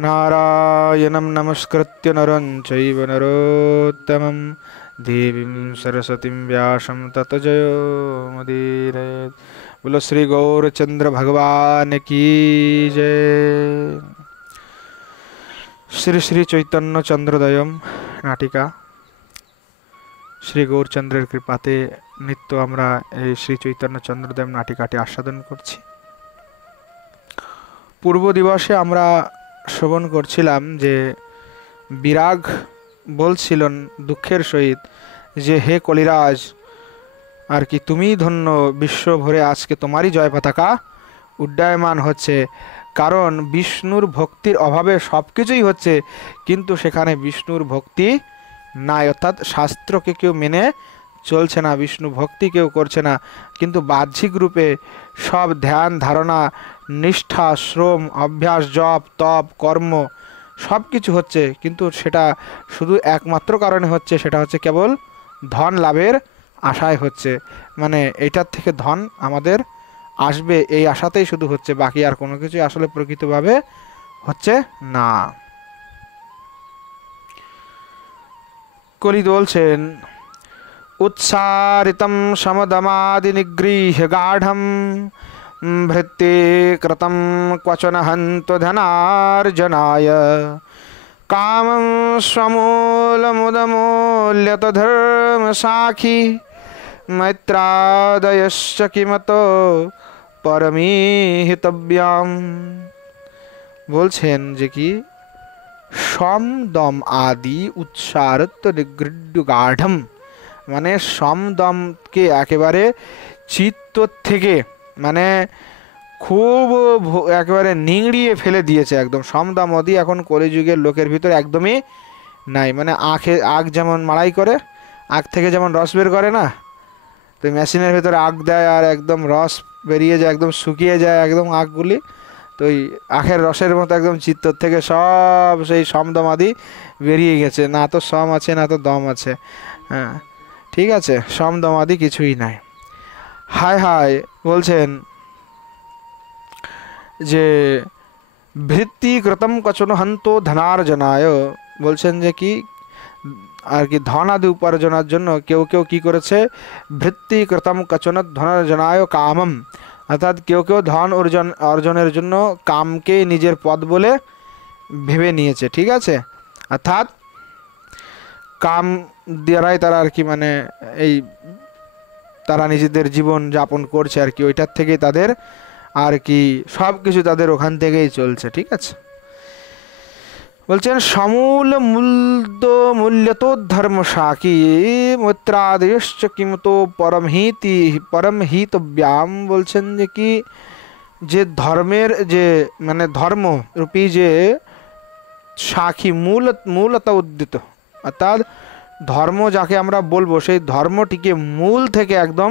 नारायणं नमस्कृत्य नरं चैव नरोत्तमं देवीं सरस्वतीं व्यासं ततो जयो मुदीरयेत्। बोलो श्री गौरचंद्र भगवान की जय। श्री श्री चैतन्य चंद्रोदयम नाटिका श्री गौरचंद्रेर कृपाते नित्य आमरा এই শ্রী চৈতন্য চন্দ্রোদয় নাটিকাটি আস্বাদন করছি। পূর্ব দিবসে আমরা শ্রবণ করছিলাম যে বিরাগ বলছিলেন দুঃখের সহিত যে হে কলিরাজ আর কি তুমি ধন্য, বিশ্ব ভরে আজকে তোমারই জয় পতাকা উড্ডায়মান হচ্ছে। কারণ বিষ্ণুর ভক্তির অভাবে সব কিছুই হচ্ছে, কিন্তু সেখানে বিষ্ণুর ভক্তি নাই, অর্থাৎ শাস্ত্রকে কেউ মেনে চলছে না, বিষ্ণু ভক্তি কেউ করছে না। কিন্তু বাহ্যিক রূপে সব ধ্যান ধারণা নিষ্ঠা শ্রম অভ্যাস জপ তপ কর্ম সব কিছু হচ্ছে, কিন্তু সেটা শুধু একমাত্র কারণে হচ্ছে, সেটা হচ্ছে কেবল ধন লাভের আশায় হচ্ছে। মানে এইটার থেকে ধন আমাদের আসবে এই আশাতেই শুধু হচ্ছে, বাকি আর কোনো কিছু আসলে প্রকৃতভাবে হচ্ছে না। কলি বলছেন उत्सारितं समदमादि निगृह्य गाढ़ं भृत्ते कृतं क्वचन हन्तो धनार्जनाय कामं स्वमूलमुदमूल्यत धर्म साखी मैत्रादयश्च किमतो परमीहितव्याम। বলছেন যে কি সম দম আদি উৎসারত্ব নিগৃহ্য গাঢ়ম, মানে সমদমকে একেবারে চিত্ত থেকে মানে খুব একেবারে নিংড়িয়ে ফেলে দিয়েছে একদম। সমদমদি এখন কলিযুগের লোকের ভিতরে একদমই নাই। মানে আখ যেমন মাড়াই করে, আখ থেকে যেমন রস বের করে না, তো মেশিনের ভিতরে আখ দেয় আর একদম রস বেরিয়ে যায়, একদম শুকিয়ে যায় একদম আখগুলি। তো ওই আখের রসের মতো একদম চিত্তর থেকে সব সেই সমদমাদি বেরিয়ে গেছে, না তো সম আছে না তো দম আছে। হ্যাঁ ঠিক আছে, সমদমাদি কিছুই নাই। হায় হায় বলছেন যে ভৃত্তি কৃতম কচন হন্ত ধনার্জনায়, বলছেন যে কি আর কি ধন আদি উপার্জনের জন্য কেউ কেউ কি করেছে, ভৃত্তি কৃতম কচন ধনার্জনায় কামম, অর্থাৎ কেউ কেউ ধন অর্জনের জন্য কামকে নিজের পদ বলে ভেবে নিয়েছে। ঠিক আছে, অর্থাৎ কাম দ্বারাই তারা আর কি মানে এই তারা নিজেদের জীবন যাপন করছে আর কি, ওইটার থেকে তাদের আর কি সব কিছু তাদের ওখান থেকেই চলছে। ঠিক আছে, বলছেন সমূল মূল্যতো ধর্ম সাকি মৈত্রাদেশ্চ কিমতো পরমহিতব্যাম। বলছেন যে কি যে ধর্মের যে মানে ধর্ম রূপী যে সাখী মূলত উদ্দিত, অর্থাৎ ধর্ম যাকে আমরা বলবো সেই ধর্মটিকে মূল থেকে একদম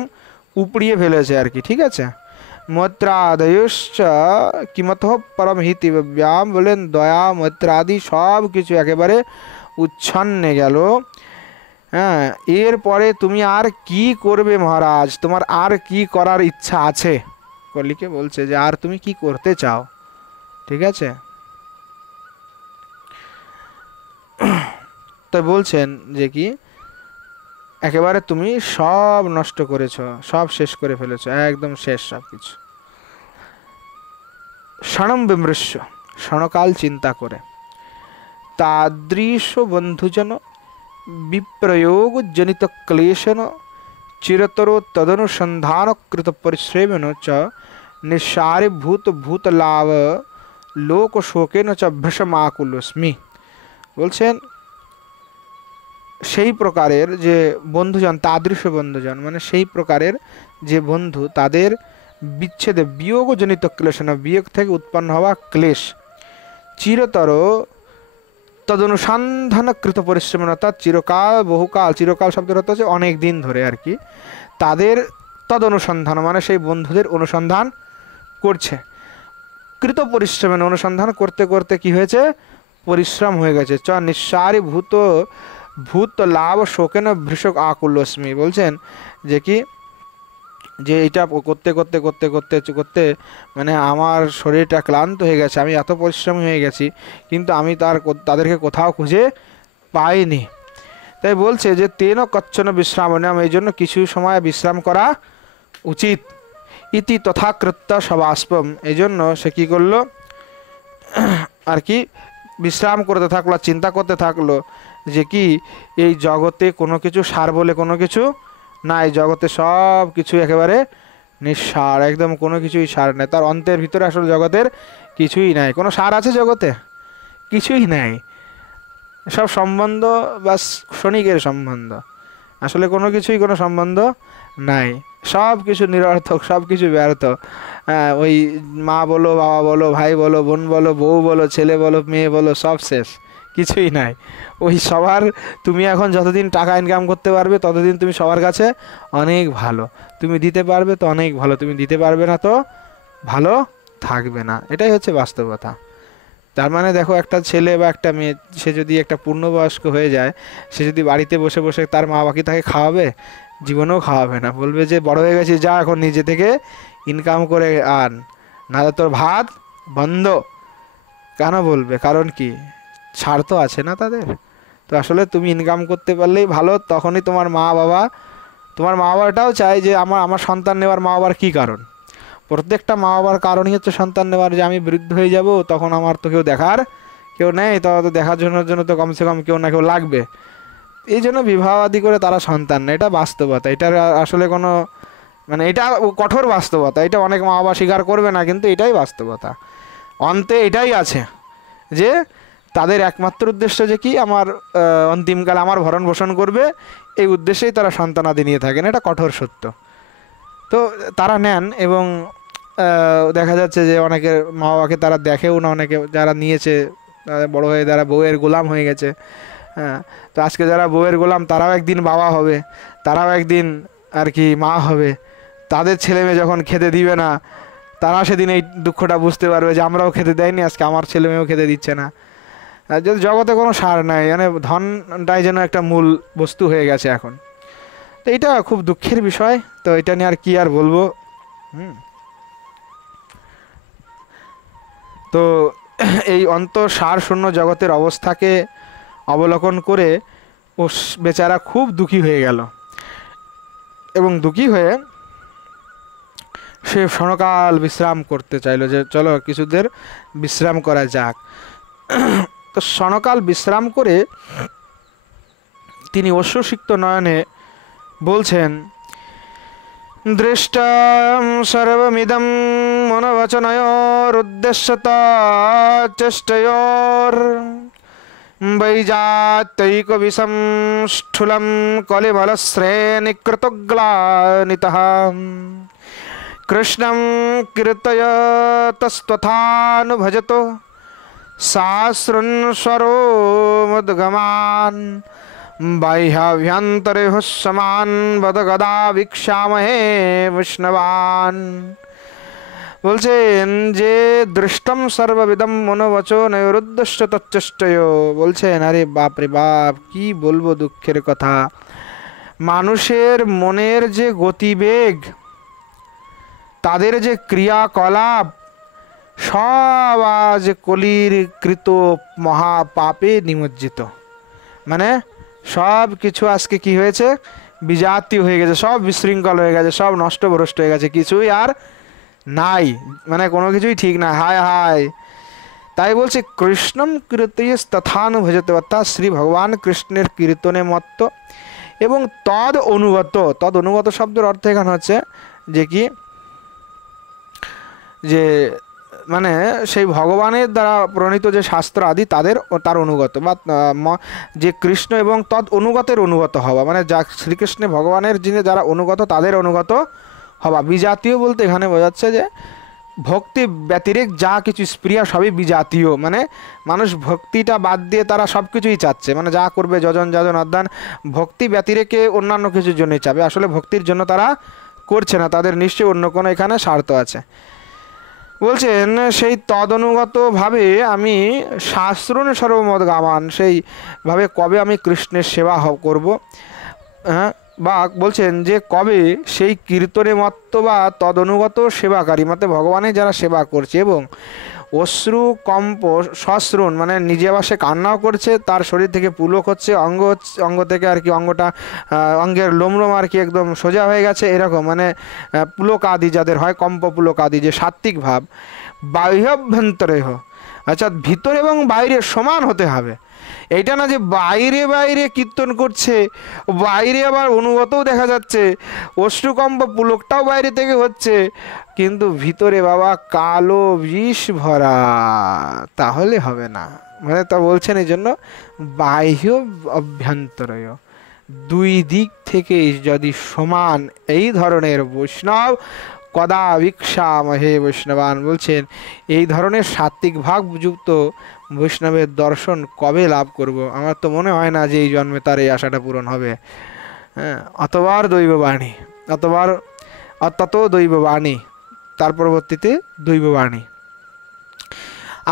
উপড়িয়ে ফেলেছে আর কি। ঠিক আছে, মৈত্রাদয়শ্চ কিমত পরমহিতব্যাম, বলেন দয়া মৈত্রাদি সব কিছু একেবারে উচ্ছন্নে গেল। হ্যাঁ, এরপরে তুমি আর কি করবে মহারাজ, তোমার আর কি করার ইচ্ছা আছে? কলিকে বলছে যে আর তুমি কি করতে চাও? ঠিক আছে, তো বলছেন যে কি একেবারে তুমি সব নষ্ট করেছো, সব শেষ করে ফেলেছো, একদম শেষ সব কিছু। ক্ষণম বিমৃশ্য, ক্ষণকাল চিন্তা করে, তাদৃশ বন্ধুজন বিপ্রয়োগ জনিত ক্লেশন চিরতর তদনুসন্ধান কৃত পরিশ্রমেন চ নিঃসারে ভূত লাভ লোক শোকেন চ ভ্রসমাকুলস্মি। বলছেন সেই প্রকারের যে বন্ধুজন, তাদৃশ বন্ধুজন মানে সেই প্রকারের যে বন্ধু, তাদের বিচ্ছেদে বিয়োগজনিত ক্লেশ, না বিয়োগ থেকে উৎপন্ন হওয়া ক্লেশ, চিরতর তদনুসন্ধানকৃত পরিশ্রম, অর্থাৎ চিরকাল বহুকাল, চিরকাল শব্দের অর্থ হচ্ছে অনেক দিন ধরে আর কি, তাদের তদনুসন্ধান মানে সেই বন্ধুদের অনুসন্ধান করছে। কৃত পরিশ্রম অনুসন্ধান করতে করতে কি হয়েছে, পরিশ্রম হয়ে গেছে। চ নিঃসারী ভূত লাভ শোকেন ভৃষক আকুলস্মি। বলছেন যে কি যে এটা করতে করতে করতে করতে করতে মানে আমার শরীরটা ক্লান্ত হয়ে গেছে, আমি এত পরিশ্রমী হয়ে গেছি, কিন্তু আমি তাদেরকে কোথাও খুঁজে পাইনি। তাই বলছে যে তেন কচ্ছন বিশ্রামণম, এই জন্য কিছু সময় বিশ্রাম করা উচিত। ইতি তথাকৃত্য সবাস্পম, এই জন্য সে কী করলো আর কি বিশ্রাম করতে থাকলো, চিন্তা করতে থাকলো যে কি এই জগতে কোনো কিছু সার বলে কোনো কিছু নাই, জগতে সব কিছু একেবারে নিঃসার, একদম কোনো কিছুই সার নেই। তার অন্তের ভিতরে আসলে জগতের কিছুই নাই। কোনো সার আছে জগতে? কিছুই নাই। সব সম্বন্ধ বাস ক্ষণিকের সম্বন্ধ, আসলে কোনো কিছুই কোনো সম্বন্ধ নাই, সব কিছু নিরর্থক, সব কিছু ব্যর্থ। ওই মা বলো, বাবা বলো, ভাই বলো, বোন বলো, বউ বলো, ছেলে বলো, মেয়ে বলো, সব শেষ, কিছুই নাই। ওই সবার, তুমি এখন যতদিন টাকা ইনকাম করতে পারবে ততদিন তুমি সবার কাছে অনেক ভালো, তুমি দিতে পারবে তো অনেক ভালো, তুমি দিতে পারবে না তো ভালো থাকবে না, এটাই হচ্ছে বাস্তবতা। তার মানে দেখো, একটা ছেলে বা একটা মেয়ে সে যদি একটা পূর্ণবয়স্ক হয়ে যায়, সে যদি বাড়িতে বসে বসে তার মা বাবা কি তাকে খাওয়াবে? জীবনেও খাওয়াবে না, বলবে যে বড় হয়ে গেছিস, যা এখন নিজে থেকে ইনকাম করে আন, নাহলে তোর ভাত বন্ধ। কেন বলবে? কারণ কি, ছাড় তো আছে না তাদের। তো আসলে তুমি ইনকাম করতে পারলেই ভালো, তখনই তোমার মা বাবাটাও চায় যে আমার সন্তান নেওয়ার মা বাবার কী কারণ? প্রত্যেকটা মা বাবার কারণই হচ্ছে সন্তান নেওয়ার, যে আমি বৃদ্ধ হয়ে যাব, তখন আমার তো কেউ দেখার কেউ নেই, তো দেখার জন্য তো কমসে কম কেউ না কেউ লাগবে। এই জন্য বিবাহ আদি করে তারা সন্তান নেয়, এটা বাস্তবতা। এটার আসলে কোনো মানে এটা কঠোর বাস্তবতা, এটা অনেক মা বাবা স্বীকার করবে না, কিন্তু এটাই বাস্তবতা। অন্তে এটাই আছে যে তাদের একমাত্র উদ্দেশ্য যে কি আমার অন্তিমকালে আমার ভরণ পোষণ করবে, এই উদ্দেশ্যেই তারা সন্তানাদি নিয়ে থাকেন, এটা কঠোর সত্য। তো তারা নেন, এবং দেখা যাচ্ছে যে অনেকের মা বাবাকে তারা দেখেও না, অনেকে যারা নিয়েছে বড় হয়ে যারা বউয়ের গোলাম হয়ে গেছে। হ্যাঁ, তো আজকে যারা বউয়ের গোলাম তারাও একদিন বাবা হবে, তারাও একদিন আর কি মা হবে। তাদের ছেলে মেয়ে যখন খেতে দিবে না, তারা সেদিন এই দুঃখটা বুঝতে পারবে যে আমরাও খেতে দেয়নি, আজকে আমার ছেলে মেয়েও খেতে দিচ্ছে না। যদি জগতে কোনো সার নাই, মানে ধনটাই যেন একটা মূল বস্তু হয়ে গেছে এখন। তো এটা খুব দুঃখের বিষয়। তো এটা নিয়ে আর কি আর বলবো। তো এই সার শূন্য জগতের অবস্থাকে অবলোকন করে ও বেচারা খুব দুঃখী হয়ে গেল, এবং দুঃখী হয়ে সে ক্ষণকাল বিশ্রাম করতে চাইলো, যে চলো কিছুদের বিশ্রাম করা যাক। তো ক্ষণকাল বিশ্রাম করে তিনি অশ্রুসিক্ত নয়নে বলছেন, দৃষ্টম সর্বমিদম মনোবচনয়োরুদ্দেশ্যতা চেষ্টয়োর বৈজাত্যৈক বিষম স্থূলম কলিমলশ্রেণীকৃতগ্লানিতঃ কৃষ্ণং কীর্তয়তস্ত্বথানুভজতো সাশ্রুন্স্বরো মুদ্গমাन् বাহ্যাভ্যন্তরে হুস্যমাन् বদ গদা ভিক্ষামহে বৈষ্ণবাन्। বলছেন যে দৃষ্টম সর্ববিদম মনোবচ নৈরুদ্দেশ্য তচ্চেষ্টয়। বলছেন আরে বাপ রে বাপ, কি বলবো দুঃখের কথা। মানুষের মনের যে গতিবেগ, তাদের যে ক্রিয়াকলাপ, সব আজ কলির কৃত মহাপাপে নিমজ্জিত। মানে সব কিছু আজকে কি হয়েছে, বিজাতীয় হয়ে গেছে, সব বিশৃঙ্খল হয়ে গেছে, সব নষ্টভ্রষ্ট হয়ে গেছে, কিছুই আর নাই, মানে কোনো কিছুই ঠিক না। হায় হায়। তাই বলছে কৃষ্ণম কীর্তয়ে তথানুভজতে, অর্থাৎ শ্রী ভগবান কৃষ্ণের কীর্তনে মত্ত এবং তদ অনুগত শব্দের অর্থ এখানে হচ্ছে যে কি, যে মানে সেই ভগবানের দ্বারা প্রণীত যে শাস্ত্র আদি তার অনুগত, বা যে কৃষ্ণ এবং তদ অনুগতের অনুগত হওয়া, মানে যা শ্রীকৃষ্ণ ভগবানের যিনি যারা অনুগত তাদের অনুগত হওয়া। বিজাতীয় বলতে এখানে বোঝাচ্ছে যে ভক্তি ব্যতিরেক যা কিছু স্প্রিয়া সবই বিজাতীয়, মানে মানুষ ভক্তিটা বাদ দিয়ে তারা সব কিছুই চাচ্ছে, মানে যা করবে যজন যাজন অধ্যান, ভক্তি ব্যতিরেকে অন্যান্য কিছুর জন্যই চাবে, আসলে ভক্তির জন্য তারা করছে না, তাদের নিশ্চয়ই অন্য কোনো এখানে স্বার্থ আছে। বলছেন সেই তদনুগতভাবে আমি শাস্ত্রনে সর্বমত গামান, সেইভাবে কবে আমি কৃষ্ণের সেবা করব। হ্যাঁ, বা বলছেন যে কবে সেই কীর্তনে মত্ত বা তদনুগত সেবাকারী মতে ভগবানের যারা সেবা করছে এবং অশ্রু কম্প সশ্রুণ মানে নিজে আবার সে কান্নাও করছে, তার শরীর থেকে পুলক হচ্ছে, অঙ্গ থেকে আর কি অঙ্গটা অঙ্গের লোমলোম আর কি একদম সোজা হয়ে গেছে, এরকম মানে পুলক আদি যাদের হয়, কম্প পুলক আদি যে সাত্ত্বিক ভাব, বাহ্যাভ্যন্তরেহ অর্থাৎ ভিতর এবং বাইরে সমান হতে হবে। এইটা না যে বাইরে বাইরে কীর্তন করছে, বাইরে আবার অনুগতও দেখা যাচ্ছে, অশ্রুকম্প পুলকটাও বাইরে থেকে হচ্ছে, কিন্তু ভিতরে বাবা কালো বিষ ভরা, তাহলে হবে না। মানে তা বলছেন এই জন্য বাহ্য অভ্যন্তরীয় দুই দিক থেকে যদি সমান এই ধরনের বৈষ্ণব কদা ভিক্ষামহে বৈষ্ণবান, বলছেন এই ধরনের সাত্ত্বিক ভাবযুক্ত বৈষ্ণবের দর্শন কবে লাভ করব? আমার তো মনে হয় না যে এই জন্মে তার এই আশাটা পূরণ হবে। হ্যাঁ, অতবার দৈববাণী, তত দৈববাণী, তার পরবর্তীতে দৈববাণী।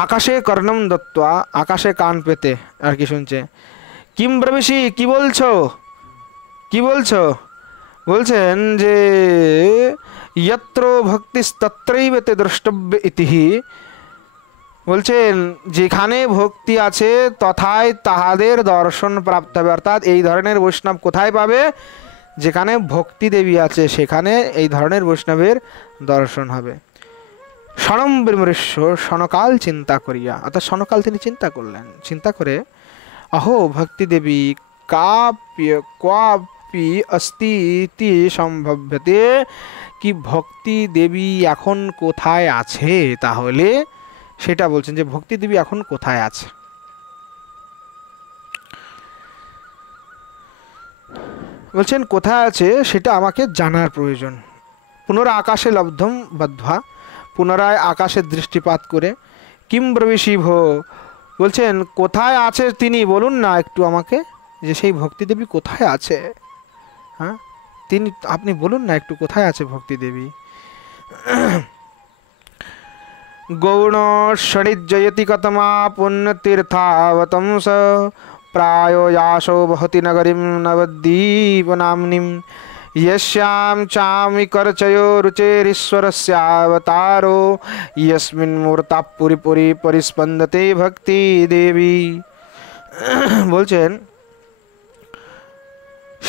আকাশে কর্ণম দত্ত্বা, আকাশে কান পেতে আর কি শুনছে। কিম ব্রবিষি, কি বলছো, কি বলছো? বলছেন যে যত্র ভক্তিস্তত্রৈব তে দ্রষ্টব্য ইতিহি, বলছেন যেখানে ভক্তি আছে তথায় তাহাদের দর্শন প্রাপ্ত হবে। অর্থাৎ এই ধরনের বৈষ্ণব কোথায় পাবে? যেখানে ভক্তি দেবী আছে সেখানে এই ধরনের বৈষ্ণবের দর্শন হবে। স্বয়ং বিমৃশ্য সনকাল চিন্তা করিয়া, অর্থাৎ সনকাল তিনি চিন্তা করলেন, চিন্তা করে অহো ভক্তি দেবী ক্বাপি অস্তি ইতি সম্ভব্যতে, কি ভক্তি দেবী এখন কোথায় আছে? তাহলে সেটা বলছেন যে ভক্তি দেবী এখন কোথায় আছে। বলছেন কোথায় আছে সেটা আমাকে জানার প্রয়োজন। পুনরায় আকাশে লব্ধম বদ্ধা, পুনরায় আকাশে দৃষ্টিপাত করে কিম ব্রবিষি ভো, বলছেন কোথায় আছে তিনি বলুন না একটু আমাকে, যে সেই ভক্তি দেবী কোথায় আছে। হ্যাঁ, তিনি আপনি বলুন না একটু কোথায় আছে ভক্তি দেবী। গৌণ ষড়িজ্জয়তি কতমা পুণ্যতীর্থাবতংস, প্রায় याशो বহতি নগরীম নবদ্বীপ নাম্নীম, यस्यां चामि करचयो रुचेरीश्वरस्यावतारो, यस्मिन् मूर्ता पुरी पुरी परिस्पन्दते भक्ति देवी। বলছেন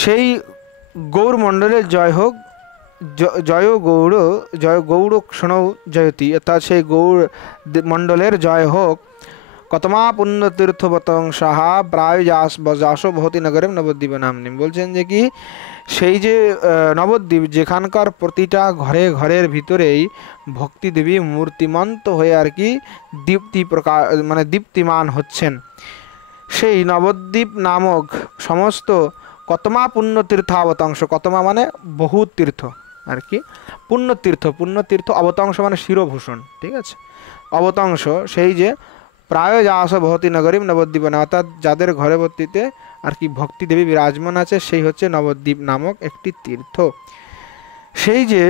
সেই গৌর মণ্ডলের জয় হোক, জয় গৌড় ক্ষণৌ জয়তি, অর্থাৎ সেই গৌর মণ্ডলের জয় হোক। কতমা পুণ্য তীর্থবতংসাহা প্রায় যাসো ভবতী নগরেম নবদ্বীপ নাম্নীম, বলছেন যে কি সেই যে নবদ্বীপ যেখানকার প্রতিটা ঘরে ঘরের ভিতরেই ভক্তি দেবী মূর্তিমন্ত হয়ে আর কি দীপ্তিমান হচ্ছেন, সেই নবদ্বীপ নামক সমস্ত কতমা পুণ্য তীর্থাবতংশ, কতমা মানে বহু তীর্থ আর কি, পুণ্যতীর্থ অবতংশ মানে শিরভূষণ, ঠিক আছে, অবতংশ সেই যে প্রায় যাস ভবতী নগরীম নবদ্বীপ, অর্থাৎ যাদের ঘরে ভর্তিতে আর কি ভক্তি দেবী বিরাজমান আছে সেই হচ্ছে নবদ্বীপ নামক একটি তীর্থ। সেই যে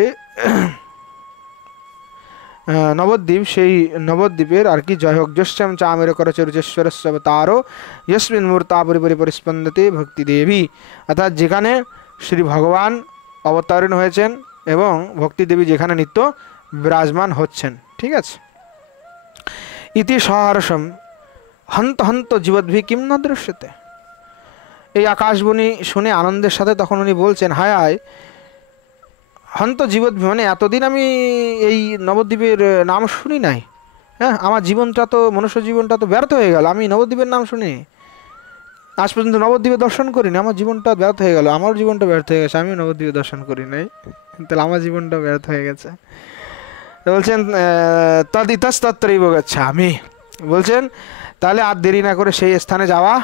নবদ্বীপ, সেই নবদ্বীপের আর কি জয় হোক। যস্যাম চামের করচরুচেশ্বরস্য তারো যস্মিন মূর্তা পরিপরি পরিস্পন্দতে ভক্তি দেবী, অর্থাৎ যেখানে শ্রী ভগবান অবতারণ হয়েছেন এবং ভক্তি দেবী যেখানে নিত্য বিরাজমান হচ্ছেন, ঠিক আছে। ইতি সহর্ষম হন্ত হন্ত জীবদ্ভি কিম না দৃশ্যতে, এই আকাশবাণী শুনে আনন্দের সাথে তখন উনি বলছেন হায় হায় হন্ত জীবদ্ভি, মানে এতদিন আমি এই নবদ্বীপের নাম শুনি নাই। হ্যাঁ, আমার জীবনটা তো মনুষ্য জীবনটা তো ব্যর্থ হয়ে গেল, আমি নবদ্বীপের নাম শুনি আজ পর্যন্ত নবদ্বীপে দর্শন করিনি, আমার জীবনটা ব্যর্থ হয়ে গেল, আমার জীবনটা ব্যর্থ হয়ে গেছে, আমিও নবদ্বীপে দর্শন করি নাই, তাহলে আমার জীবনটা ব্যর্থ হয়ে গেছে। বলছেন তদ ইতস্তত্রৈব গচ্ছামি, বলছেন তাহলে আর দেরি না করে সেই স্থানে যাওয়া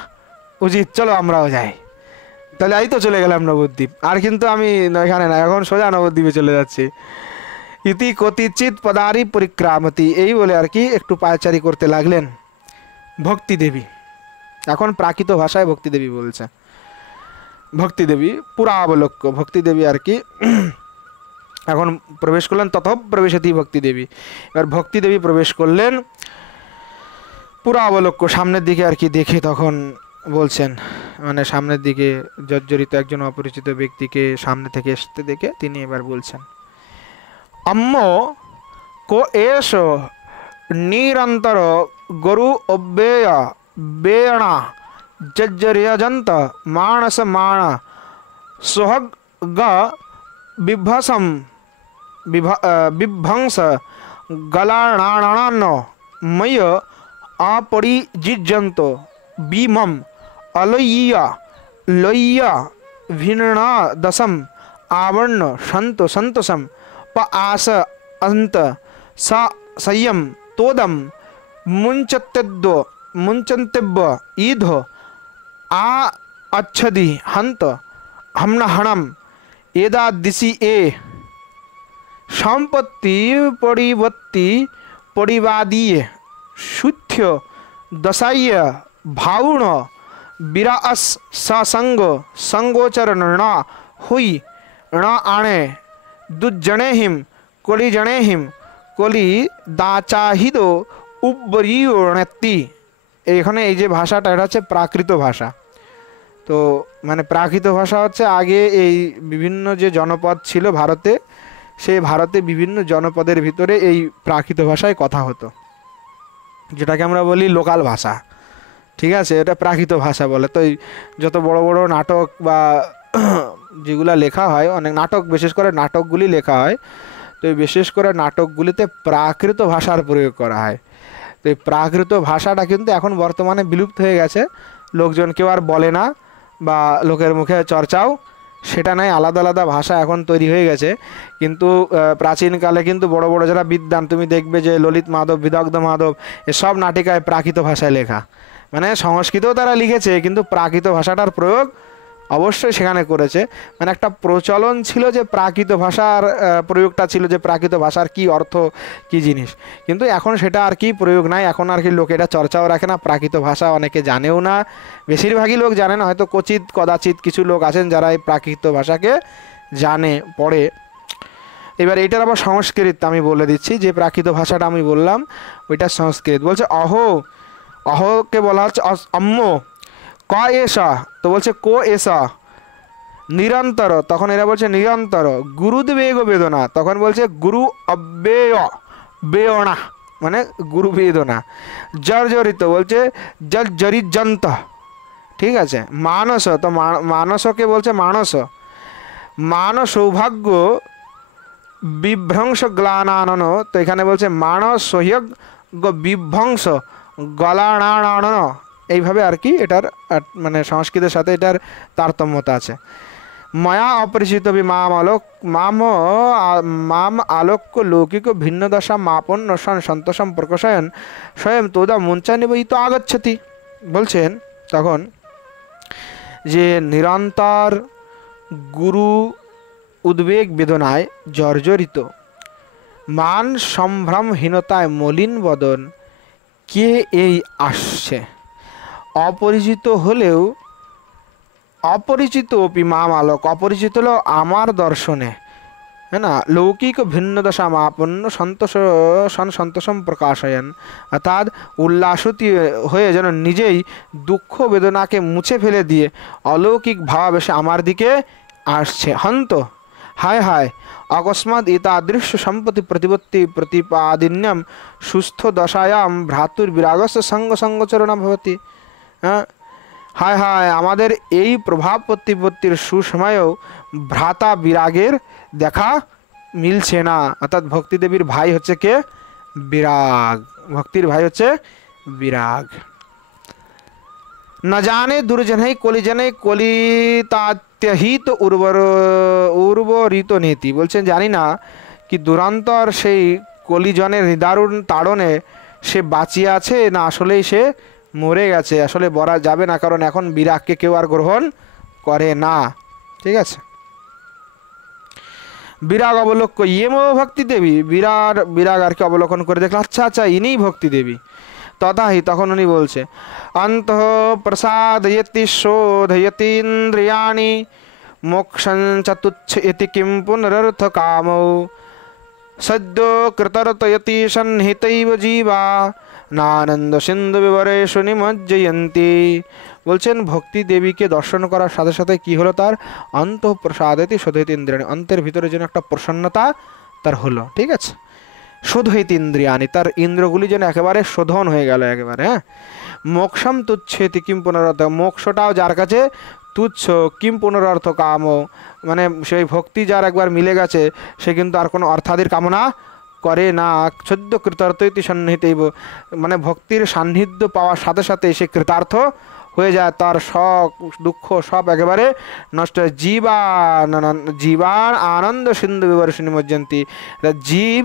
উচিত, চলো আমরাও যাই। তাহলে এই তো চলে গেলাম নবদ্বীপ, আর কিন্তু আমি এখানে না, এখন সোজা নবদ্বীপে চলে যাচ্ছি। ইতি কতিচিৎ পদারি পরিক্রামতি, এই বলে আর কি একটু পায়চারি করতে লাগলেন ভক্তি দেবী। এখন প্রাকৃত ভাষায় ভক্তি দেবী বলছে, ভক্তি দেবী পুরাবলোক্য ভক্তি দেবী আর কি এখন প্রবেশ করলেন। তত প্রবেশতি ভক্তি দেবী, এবার ভক্তি দেবী প্রবেশ করলেন পুরাবলোক্য, সামনের দিকে আর কি দেখে তখন বলছেন, মানে সামনের দিকে জর্জরিত একজন অপরিচিত ব্যক্তিকে সামনে থেকে আসতে দেখে তিনি এবার বলছেন, অম্ম কো এষ নিরন্তর গরু অব্যয় বেয়ণা জর্জরিয়জন্ত মানস মাণ সোহগ বিভ্রসম বিভ্রংস গলাণাণান ময় अपरिजिज्यन्त बीमम अलय्य लय्य भिन्ना दशम आवर्ण संत संतसम प आस अंत सा संयम तोदम मुंचत्यद्व मुंचन्त्यब्ब ईधो आ अच्छदि हंत हमन हणम एदा दिशि ए संपत्ति परिवत्ति परिवादीय शुद्ध दशाय भावुण विरास ससंग संगोचर न हुई न आणे दुजणे हिम कोली जणे हिम कोली दाचाहिदो उब्बरियोणति। এখানে এই যে ভাষাটা এটা হচ্ছে প্রাকৃত ভাষা। তো মানে প্রাকৃত ভাষা হচ্ছে আগে এই বিভিন্ন যে জনপদ ছিল ভারতে, সেই ভারতে বিভিন্ন জনপদের ভিতরে এই প্রাকৃত ভাষায় কথা হতো, যেটাকে আমরা বলি লোকাল ভাষা। ঠিক আছে, এটা প্রাকৃত ভাষা বলে। তো যত বড় বড় নাটক বা যেগুলা লেখা হয়, অনেক নাটক বিশেষ করে নাটকগুলি লেখা হয়, তো বিশেষ করে নাটকগুলিতে প্রাকৃত ভাষার প্রয়োগ করা হয়। তো এই প্রাকৃত ভাষাটা কিন্তু এখন বর্তমানে বিলুপ্ত হয়ে গেছে, লোকজন কেউ আর বলে না বা লোকের মুখে চর্চাও সেটা নাই, আলাদা আলাদা ভাষা এখন তৈরি হয়ে গেছে। কিন্তু প্রাচীনকালে কিন্তু বড় বড় যারা বিদ্বান, তুমি দেখবে যে ললিত মাধব, বিদগ্ধ মাধব, এসব নাটিকায় প্রাকৃত ভাষায় লেখা, মানে সংস্কৃতও তারা লিখেছে কিন্তু প্রাকৃত ভাষাটার প্রয়োগ অবশ্যই সেখানে করেছে। মানে একটা প্রচলন ছিল যে প্রাকৃত ভাষার প্রয়োগটা ছিল, যে প্রাকৃত ভাষার কি অর্থ কি জিনিস, কিন্তু এখন সেটা আর কি প্রয়োগ নাই। এখন আর কি লোক এটা চর্চাও রাখে না, প্রাকৃত ভাষা অনেকে জানেও না, বেশিরভাগই লোক জানে না, হয়তো কচিত কদাচিৎ কিছু লোক আছেন যারা এই প্রাকৃত ভাষাকে জানে পড়ে। এবার এইটার আবার সংস্কৃত আমি বলে দিচ্ছি, যে প্রাকৃত ভাষাটা আমি বললাম ওইটা সংস্কৃত। বলছে অহো, অহোকে বলা হচ্ছে অম্ম, ক এসা, তো বলছে কো এসা, নিরন্তর, তখন এরা বলছে নিরন্তর, গুরুদ্বেগ বেদনা, তখন বলছে গুরু অব্যয় বেয়না, মানে গুরু বেদনা, জর্জরিত বলছে জর্জরিজন্ত। ঠিক আছে, মানস, তো মানসকে বলছে মানস, মান সৌভাগ্য বিভ্রংশ গ্লানানন, তো এখানে বলছে মানস সহ্যগ বিভ্রংশ গলানানন, এইভাবে আর কি এটার মানে সংস্কৃতের সাথে এটার তারতম্যতা আছে। মায়া অপরিচিত মাম আলোক মাম আলোক্য লৌকিক ভিন্ন দশা মাপন নশন সন্তোষম প্রকশয়ন স্বয়ং তোদা মুঞ্চা নিবহিত আগচ্ছতি। বলছেন তখন যে নিরন্তর গুরু উদ্বেগ বেদনায় জর্জরিত, মান সম্ভ্রমহীনতায় মলিন বদন, কে এই আসছে, অপরিচিত হলেও অপরিচিত অপি মাম আলোক, অপরিচিত হলেও আমার দর্শনে, है ना, লৌকিক ভিন্ন দশা মাপন্ন সন্তোষম প্রকাশয়ন, অর্থাৎ উল্লাসতি হয়ে যেন নিজেই দুঃখ বেদনাকে মুছে ফেলে দিয়ে অলৌকিক ভাবাবেশে আমার দিকে আসছে। হন্ত হায় হায় অকস্মাৎ এতাদৃশ্য সম্পত্তি প্রতিপত্তি প্রতিপাদিন্যম সুস্থ দশায়াম ভ্রাতুর বিরাগস্য সঙ্গ সঙ্গচরণা ভবতি। হ্যাঁ, হায় হায় আমাদের এই প্রভাব প্রতিপত্তির সুসময়েও ভ্রাতা বিরাগের দেখা মিলছে না। অর্থাৎ ভক্তি দেবীর ভাই হচ্ছে কে? বিরাগ। ভক্তির ভাই হচ্ছে বিরাগ। न जाने दुर्जन কলিজনে কলিতাত্যহিত উর্বরিত নীতি। বলছেন জানি না কি দুরন্তর সেই কলিজনের নিদারুণ তাড়নে সে বাঁচিয়ে আছে না আসলেই সে মরে গেছে। আসলে বলা যাবে না, কারণ এখন বিরাগকে কেউ আর গ্রহণ করে না। ঠিক আছে, বিরাগ অবলোক্য ইয়েমো ভক্তি দেবী। বিরাগ আর কি অবলোকন করে দেখলো, আচ্ছা আচ্ছা ইনিই ভক্তি দেবী। তথাহি তখন উনি বলছে অন্তঃ প্রসাদয়তি শোধয়তি ইন্দ্রিয়াণি মোক্ষং চ তুচ্ছ ইতি কিম পুনরর্থ কামৌ সদ্য কৃতর্তয়তি সন্নিহিতৈব জীবা নানন্দ সিন্ধু বিবরেষু নিমজ্জয়ন্তী। বলছেন ভক্তি দেবীকে দর্শন করার সাথে সাথে কি হলো, তার অন্তঃপ্রসাদেতি শোধয়িত ইন্দ্রিয়াণি, অন্তের ভিতরে যেন একটা প্রসন্নতা তার হলো। ঠিক আছে, শোধয়িত ইন্দ্রিয়াণি, তার ইন্দ্রগুলি যেন একেবারে শোধন হয়ে গেল একেবারে। হ্যাঁ, মোক্ষম তুচ্ছেতি কিম পুনরর্থ, মোক্ষটাও যার কাছে তুচ্ছ, কিম পুনরর্থ কাম, মানে সেই ভক্তি যার একবার মিলে গেছে সে কিন্তু আর কোনো অর্থাদির কামনা করে না। সদ্য কৃতার্থ ইতি সন্নিহিতৈব, মানে ভক্তির সান্নিধ্য পাওয়ার সাথে সাথে সে কৃতার্থ হয়ে যায়, তার শখ দুঃখ সব একেবারে নষ্ট হয়। জীবান আনন্দ সিন্ধু বিবর্ষ নিমজ্জন্তি, জীব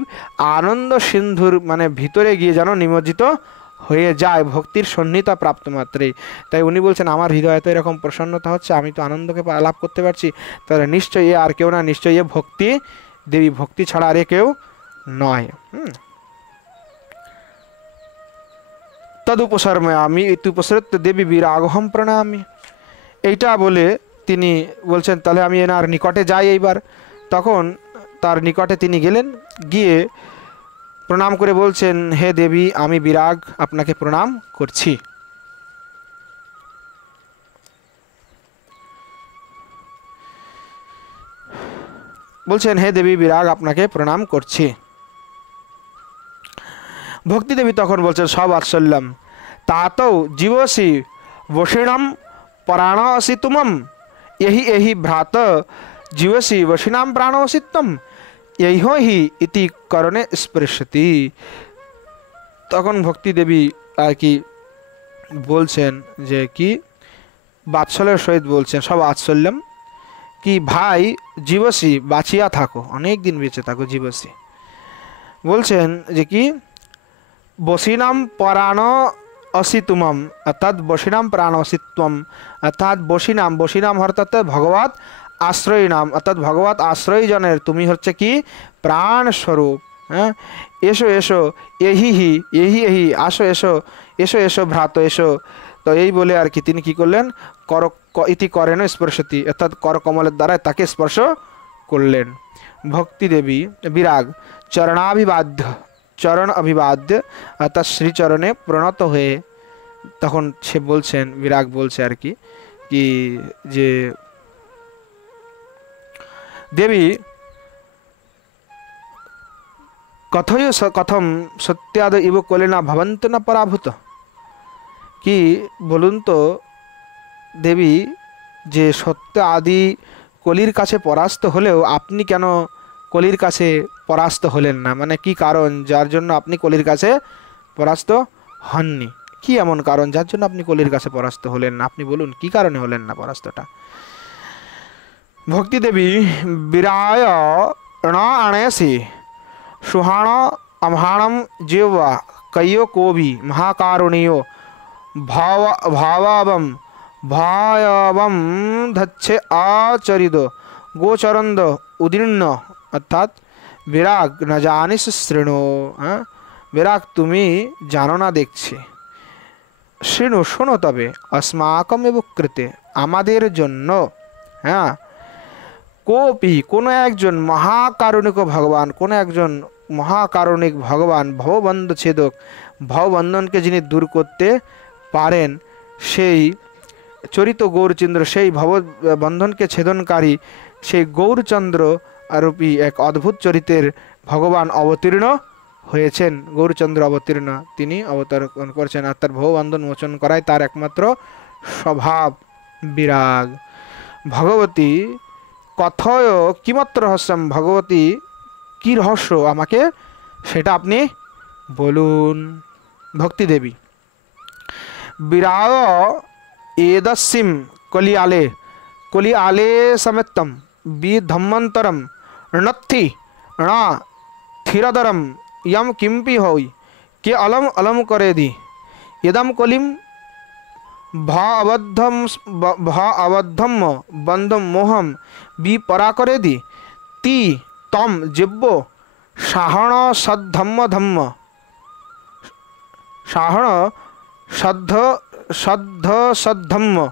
আনন্দ সিন্ধুর মানে ভিতরে গিয়ে যেন নিমজ্জিত হয়ে যায় ভক্তির সন্নিহিতা প্রাপ্ত মাত্রেই। তাই উনি বলছেন আমার হৃদয়ে তো এরকম প্রসন্নতা হচ্ছে, আমি তো আনন্দকে লাভ করতে পারছি, তাহলে নিশ্চয়ই আর কেউ না, নিশ্চয়ই এ ভক্তি দেবী, ভক্তি ছাড়া আর কেউ নয়। তদুপসর্ময়ামি ইত্যুপসৃত্য দেবী বিরাগহম প্রণামি। এইটা বলে তিনি বলছেন তাহলে আমি এনার নিকটে যাই এইবার। তখন তার নিকটে তিনি গেলেন, গিয়ে প্রণাম করে বলছেন হে দেবী আমি বিরাগ আপনাকে প্রণাম করছি। বলছেন হে দেবী বিরাগ আপনাকে প্রণাম করছি। ভক্তি দেবী তখন বলছেন সবাৎসল্যম তাতৌ জীবসি বসিণম প্রাণসি তুমম, यही यही भ्रात जीवसी वशिनाम प्राणवसित्तम यही হি ইতি করণে স্পৃশতি। তখন ভক্তি দেবী আর কি বলছেন যে কি বাৎসল্যের সহিত বলছেন, সব আৎসল্যম কি ভাই জীবসী বাঁচিয়া থাকো, অনেক দিন বেঁচে থাকো জীবসী। বলছেন যে কি বসিনাম পরাণ অসিতুমম অর্থাৎ বসিনাম প্রাণ অসিত্বম, অর্থাৎ বসিনাম, বসিনাম অর্থাৎ ভগবত আশ্রয়ী নাম, অর্থাৎ ভগবত আশ্রয়ী জনের তুমি হচ্ছে কি প্রাণ স্বরূপ। হ্যাঁ, এসো এসো এহি হি এহি এহি আসো এসো এসো এসো ভ্রাত এসো। তো এই বলে আর কি তিনি কি করলেন, কর ইতি করেন স্পর্শতি, অর্থাৎ কর কমলের দ্বারা তাকে স্পর্শ করলেন। ভক্তি দেবী বিরাগ চরণাভিবাদ্য, চরণ অভিবাদ্য অর্থাৎ শ্রীচরণে প্রণত হয়ে তখন সে বলছেন, বিরাগ বলছে আর কি কি যে দেবী কথয় কথম সত্যাদ ইব কলিনা ভবন্ত না পরাভূত, কি বলুন তো দেবী যে সত্য আদি কলির কাছে পরাস্ত হলেও আপনি কেন কলির কাছে পরাস্ত হলেন না, মানে কি কারণ যার জন্য আপনি কলির কাছে পরাস্ত হননি, কি এমন কারণ যার জন্য আপনি কলির কাছে পরাস্ত হলেন না, আপনি বলুন কি কারণে হলেন না পরাস্তটা। ভক্তি দেবী বিরায় ন আণেসি সুহাণ আমহাণম জীবা কয়ো কোবি মহাকারুণীয় ভাব ভাবাবম ভয়বম ধচ্ছে আচরিত গোচরন্দ উদীর্ণ, অর্থাৎ বিরাগ না জানিস শৃণু। হ্যাঁ, বিরাগ তুমি জানো না দেখছি, শৃণু শোনো তবে, अस्माकम এব কৃতে আমাদের জন্য। হ্যাঁ, কোপি কোনো একজন মহাকারুণিক ভগবান, কোনো একজন মহাকারুণিক ভগবান ভববন্ধ ছেদক, ভববন্ধনকে যিনি দূর করতে পারেন, সেই চরিত গৌরচন্দ্র, সেই ভববন্ধনকে ছেদনকারী সেই গৌরচন্দ্র আরূপী এক অদ্ভুত চরিত্রের ভগবান অবতীর্ণ হয়েছেন। গৌরচন্দ্র অবতীর্ণ, তিনি অবতরণ করছেন, আর তার ভববন্ধন মোচন করাই তার একমাত্র স্বভাব। বিরাগ ভগবতী কথয় কিমত্র রহস্যম, ভগবতী কি রহস্য আমাকে সেটা আপনি বলুন। ভক্তি দেবী বিরাগ এদস্যিম কলিয়ালে কলিয়ালে সমেতম বিধম্মন্তরম ণত্থি ণ থিরদরম यम किम्पि होई के अलम अलम करे दी यदम कलिम भा अबद्धम बंधम मोहम विपरा करे दी ती तम जिब्बो साहण सद्धम्म धम्म साहण सद्ध सद्धम्म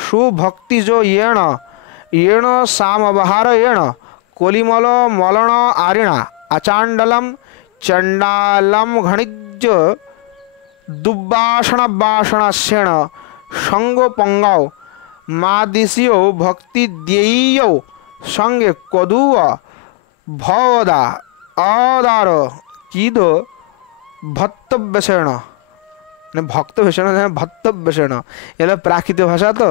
सुभक्ति जो येण येण सामबहार येण कोलिमल मलन आरिणा अचांडलम चंडालम घणिज्य দুব্বাসনাব্বাসনাস্যেণ সঙ্গপঙ্গৌ মাদিশিও ভক্তি ধ্যেয়ৌ সঙ্গে কদুয় ভবদা অদার কিদ ভক্তব্যসেণ, মানে ভক্তব্যসেণ ভক্তব্যসেণ, এগুলো প্রাকৃত ভাষা তো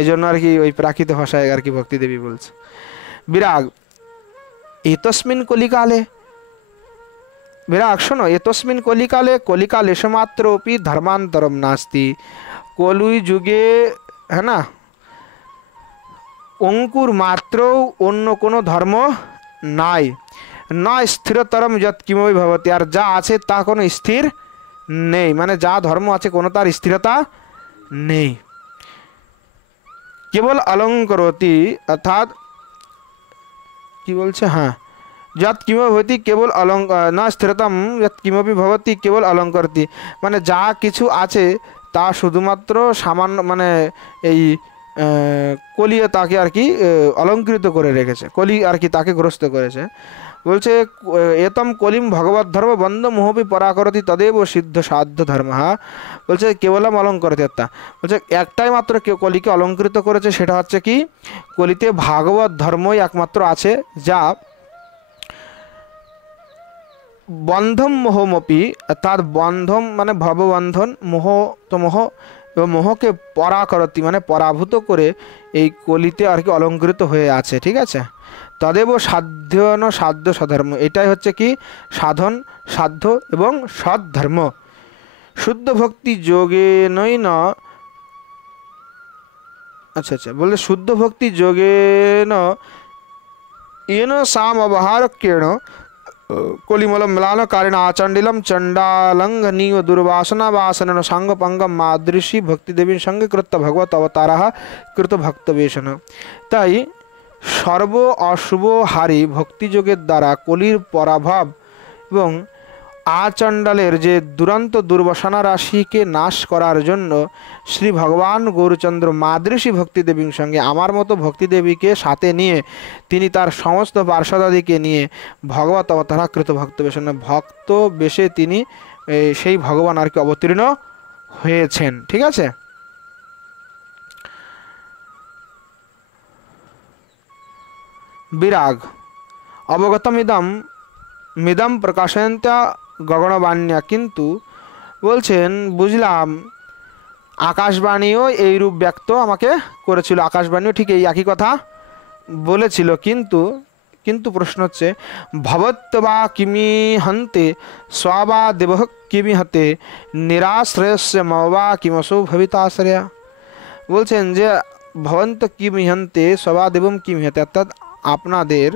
এই জন্য আর কি ওই প্রাকৃত ভাষায় আর কি ভক্তি দেবী বলছে। বিরাগ এতস্মিন কলিকালে, বিরাগ শোনো, এতস্মিন কলিকালে কলিকালেশমাত্রপি ধর্মান্তরম নাস্তি, কলি যুগে হ্যাঁ না অঙ্কুর মাত্র অন্য কোনো ধর্ম নাই, না স্থিরতরম যৎ কিমপি ভবতি, আর যা আছে তা কোনো স্থির নেই, মানে যা ধর্ম আছে কোনো তার স্থিরতা নেই। কেবল অলঙ্করতি অর্থাৎ কি বলছে, হ্যাঁ যৎ কিমপি ভবতি কেবল না স্থিরতম যৎ কিমপি ভবতি কেবল অলঙ্করতি, মানে যা কিছু আছে তা শুধুমাত্র সামান্য মানে এই কলিয়ে তাকে আর কি অলঙ্কৃত করে রেখেছে, কলি আর কি তাকে গ্রস্ত করেছে। বলছে এতম কলিম ভগবত ধর্ম বন্ধ মোহপি পরাকরতি তদেব সিদ্ধ সাধ্য ধর্ম, বলছে কেবলম অলঙ্করতি আত্মা, বলছে একটাই মাত্র কলিকে অলঙ্কৃত করেছে, সেটা হচ্ছে কি কলিতে ভাগবত ধর্মই একমাত্র আছে যা বন্ধম মোহমপি, অর্থাৎ বন্ধম মানে ভববন্ধন, মোহ তো মোহ এবং মোহকে পরাকরতি মানে পরাভূত করে এই কলিতে আর কি অলঙ্কৃত হয়ে আছে, ঠিক আছে। তদেব সাধ্য সাধ্য সধর্ম, এটাই হচ্ছে কি সাধন সাধ্য এবং সদ্ধর্ম। শুদ্ধ ভক্তি যোগে নই ন, আচ্ছা আচ্ছা বললে শুদ্ধ ভক্তি যোগে ন এন সাম অবহারক্যেণ কলিমলম মিলান কারিণ আচণ্ডিলম চণ্ডালঙ্ঘনীয় দুর্বাসনা বাসন সাঙ্গপঙ্গম মাদৃশী ভক্তিদেবীর সঙ্গে কৃত ভগবত অবতারা কৃত ভক্তবেশন। তাই সর্ব অশুভ হারি ভক্তিযোগের দ্বারা কলির পরাভব এবং আচণ্ডালের যে দুরন্ত দুর্বাসনা রাশিকে নাশ করার জন্য শ্রী ভগবান গৌরচন্দ্র মাদৃশী ভক্তিদেবীর সঙ্গে আমার মতো ভক্তিদেবীকে সাথে নিয়ে তিনি তার সমস্ত পার্শ্বদাদিকে নিয়ে ভগবত অবতারাকৃত ভক্তবেশন, ভক্ত বেশে তিনি সেই ভগবান আর কি অবতীর্ণ হয়েছেন, ঠিক আছে। বিরাগ অবগতমিদম মিদম প্রকাশয়ন্ত্য গগনবাণ্যা, কিন্তু বলছেন বুঝলাম আকাশবাণীও এই রূপ ব্যক্ত আমাকে করেছিল, আকাশবাণীও ঠিক এই একই কথা বলেছিল, কিন্তু কিন্তু প্রশ্ন হচ্ছে ভবত্যবা কিমি হন্তে স্বাবা দেব কিমি হতে নিরাশ্রয়স্য মবা কিমসো ভবিতাশ্রয়া, বলছেন যে ভবন্ত কিমি হন্তে স্বাবা দেবম কিমি হতে, অর্থাৎ আপনাদের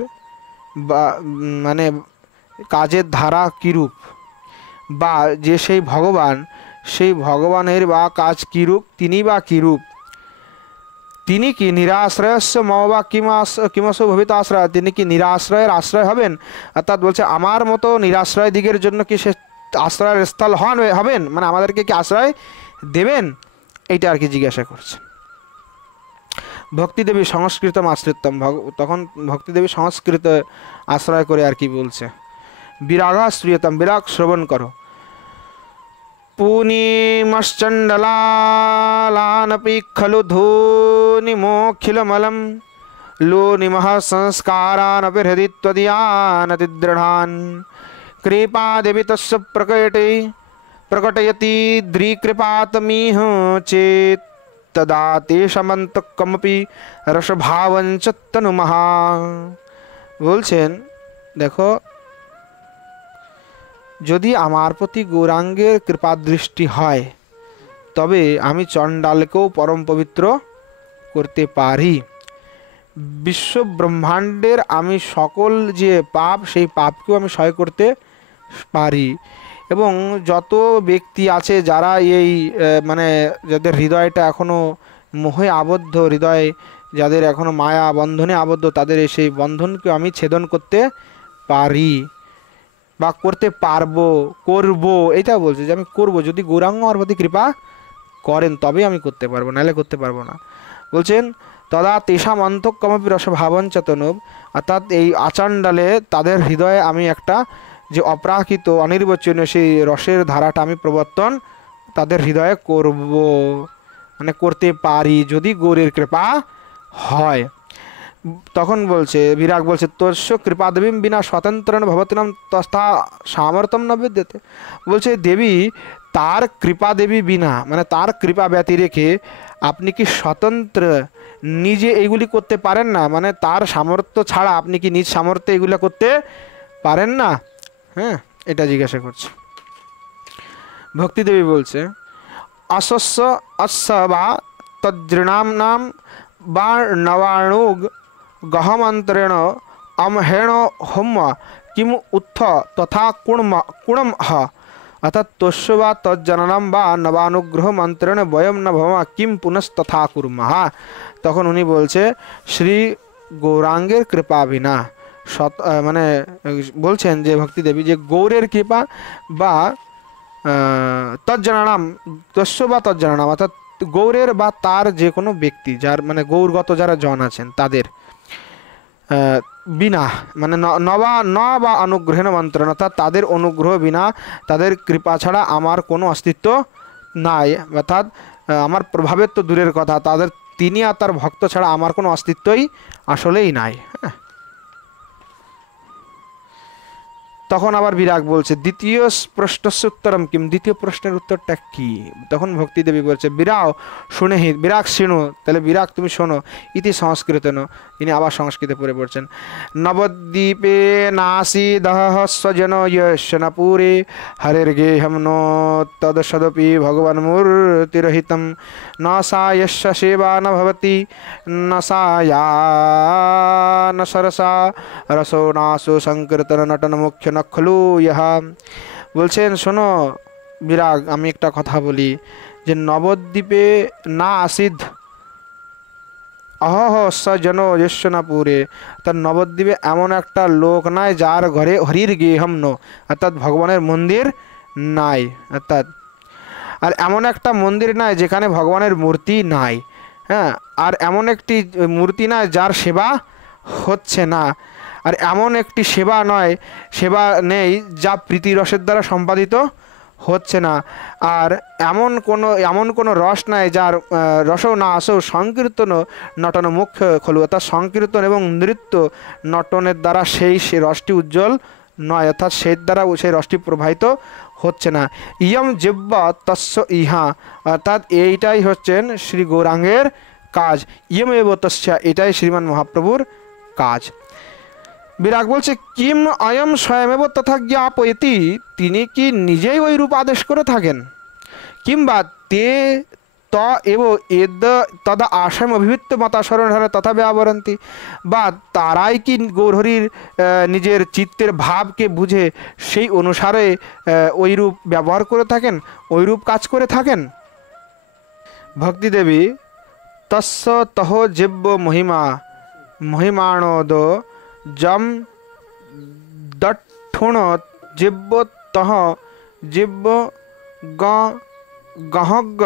বা মানে কাজের ধারা কীরূপ, বা যে সেই ভগবান সেই ভগবানের বা কাজ কীরূপ, তিনি বা কীরূপ, তিনি কি নিরাশ্রয়স্য মবা কিমসো ভবিতাশ্রয়, তিনি কি নিরাশ্রয়ের আশ্রয় হবেন, অর্থাৎ বলছে আমার মতো নিরাশ্রয় দিগের জন্য কি সে আশ্রয়ের স্থল হবেন, মানে আমাদেরকে কি আশ্রয় দেবেন, এইটা আর কি জিজ্ঞাসা করছেন। ভক্তিদেবী সংস্কৃতম আশ্রিতম, তখন ভক্তিদেবী সংস্কৃত আশ্রয় করে আর কি বলছে। বিরাগা শ্রীয়তম, বিরাগ শ্রবণ করো। পুনিমশ্চণ্ডলালানপি খলু ধূনিমোখিলমলম লোনিমঃ সংস্কারানপি হৃদি ত্বদীয়ানতিদৃঢ়ান কৃপাদেবী তস্য প্রকটয়তি দ্রিকৃপাতমিহ চেত তদা তেষামন্তকমপি রসভাবঞ্চ তনুমহা। বলছেন দেখো, যদি আমার প্রতি গৌরাঙ্গের কৃপাদৃষ্টি হয় তবে আমি চণ্ডালকেও পরম পবিত্র করতে পারি, বিশ্ব ব্রহ্মাণ্ডের আমি সকল যে পাপ সেই পাপকেও আমি সহায় করতে পারি, এবং যত ব্যক্তি আছে যারা এই মানে যাদের হৃদয়টা এখনও মোহে আবদ্ধ, হৃদয় যাদের এখনও মায়া বন্ধনে আবদ্ধ, তাদের সেই বন্ধনকে আমি ছেদন করতে পারি বা করতে পারবো, করব, এটা বলছে যে আমি করব, যদি গৌরাঙ্গ আমার প্রতি কৃপা করেন তবেই আমি করতে পারবো, নাহলে করতে পারবো না। বলছেন তদা তেষাম অন্তঃকমপি রসভাবন চেতনব, অর্থাৎ এই আচাণ্ডালে তাদের হৃদয়ে আমি একটা যে অপ্রাকৃত অনির্বচনীয় সেই রসের ধারাটা আমি প্রবর্তন তাদের হৃদয়ে করব, মানে করতে পারি যদি গৌরের কৃপা হয়। তখন বলছে বিরাগ বলছে তস্য কৃপা দেবী বিনা স্বতন্ত্রণ ভবতিনাম তস্থা সামর্থ্যম ন বিদ্যতে। বলছে দেবী তার কৃপা দেবী বিনা, মানে তার কৃপা ব্যতি রেখে আপনি কি স্বতন্ত্র নিজে এইগুলি করতে পারেন না? মানে তার সামর্থ্য ছাড়া আপনি কি নিজ সামর্থ্যে এগুলো করতে পারেন না? হ্যাঁ, এটা জিজ্ঞাসা করছে। ভক্তি দেবী বলছে অশস্য অশ্ব বা তদৃণাম নাম বা নবাণুগ গহমন্ত্রেণ অমহেণ হোম কিম উত্থ তথা কুণম হ অর্থাৎ তস্য বা তজ্জননম বা নবানুগ্রহ মন্ত্রেণ বয়ম ন ভবা কিম পুনস্তথা কুর্মঃ। তখন উনি বলছে শ্রী গৌরাঙ্গের কৃপা বিনা মানে বলছেন যে ভক্তি দেবী যে গৌরের কৃপা বা তজ্জননাম তস্য বা তজ্জননাম অর্থাৎ গৌরের বা তার যে কোনো ব্যক্তি যার মানে গৌরগত যারা জন আছেন তাদের বিনা মানে নবা ন বা অনুগ্রহেণ মন্ত্রণ অর্থাৎ তাদের অনুগ্রহ বিনা, তাদের কৃপা ছাড়া আমার কোনো অস্তিত্ব নাই, অর্থাৎ আমার প্রভাবের তো দূরের কথা, তাদের তিনি আর তার ভক্ত ছাড়া আমার কোনো অস্তিত্বই আসলেই নাই। হ্যাঁ, তখন আবার বিরাগ বলছে দ্বিতীয় প্রশ্নস্য উত্তরম কিম, দ্বিতীয় প্রশ্নের উত্তরটা কি? তখন ভক্তি দেবী বলছে বিরাও শুনেহি, বিরাগ শৃণু, তাহলে বিরাগ তুমি শোনো, ইতি সংস্কৃতেন, তিনি আবার সংস্কৃতে পড়ে পড়ছেন নবদ্বীপে নাসিদহ স্বজন ইয়শনপুরে হরির্গেহম নো তদসদপি ভগবান মূর্তিরহিতম ন সা যস্য সেবা ন ভবতি ন সা ইয়া ন সরসা রসো নাসো সংকীর্তন নটন মুখ্য নখলু ইহা। বলছেন শোনো বিরাগ, আমি একটা কথা বলি যে নবদ্বীপে না আসিদ অহহ সজন যশ্বনাপুরে, তার নবদ্বীপে এমন একটা লোক নাই যার ঘরে হরির গেহম ন অর্থাৎ ভগবানের মন্দির নাই, অর্থাৎ আর এমন একটা মন্দির নাই যেখানে ভগবানের মূর্তি নাই। হ্যাঁ, আর এমন একটি মূর্তি নাই যার সেবা হচ্ছে না, আর এমন একটি সেবা নয়, সেবা নেই যা প্রীতিরসের দ্বারা সম্পাদিত হচ্ছে না, আর এমন কোনো রস নাই যার রস না আসেও সংকীর্তন নটন মুখ্য খলু, অর্থাৎ সংকীর্তন এবং নৃত্য নটনের দ্বারা সেই রসটি উজ্জ্বল নয়, অর্থাৎ সেই দ্বারা সেই রসটি প্রবাহিত হচ্ছে না। ইয়ম জিব্ব তস্য ইহা, অর্থাৎ এইটাই হচ্ছেন শ্রী গৌরাঙ্গের কাজ, ইয়ম এব তস্য, এটাই শ্রীমান মহাপ্রভুর কাজ। বিরাগ বলছে কিম অয়ম স্বয়মেব তথা জ্ঞাপয়তি, তিনি কি নিজেই ওই রূপ আদেশ করে থাকেন, কিংবা তে ত এব এদ তদা আশয়ম অভিবৃত্ত মতাসরণে তথা ব্যবহরন্তি, বা তারাই কি গৌরহরির নিজের চিত্তের ভাবকে বুঝে সেই অনুসারে ওই রূপ ব্যবহার করে থাকেন, ওই রূপ কাজ করে থাকেন। ভক্তি দেবী তস্য তহ জিব্ব মহিমা মহিমাণোদ জম দঠুণ জিব্ব তহ জিব্ব গহগ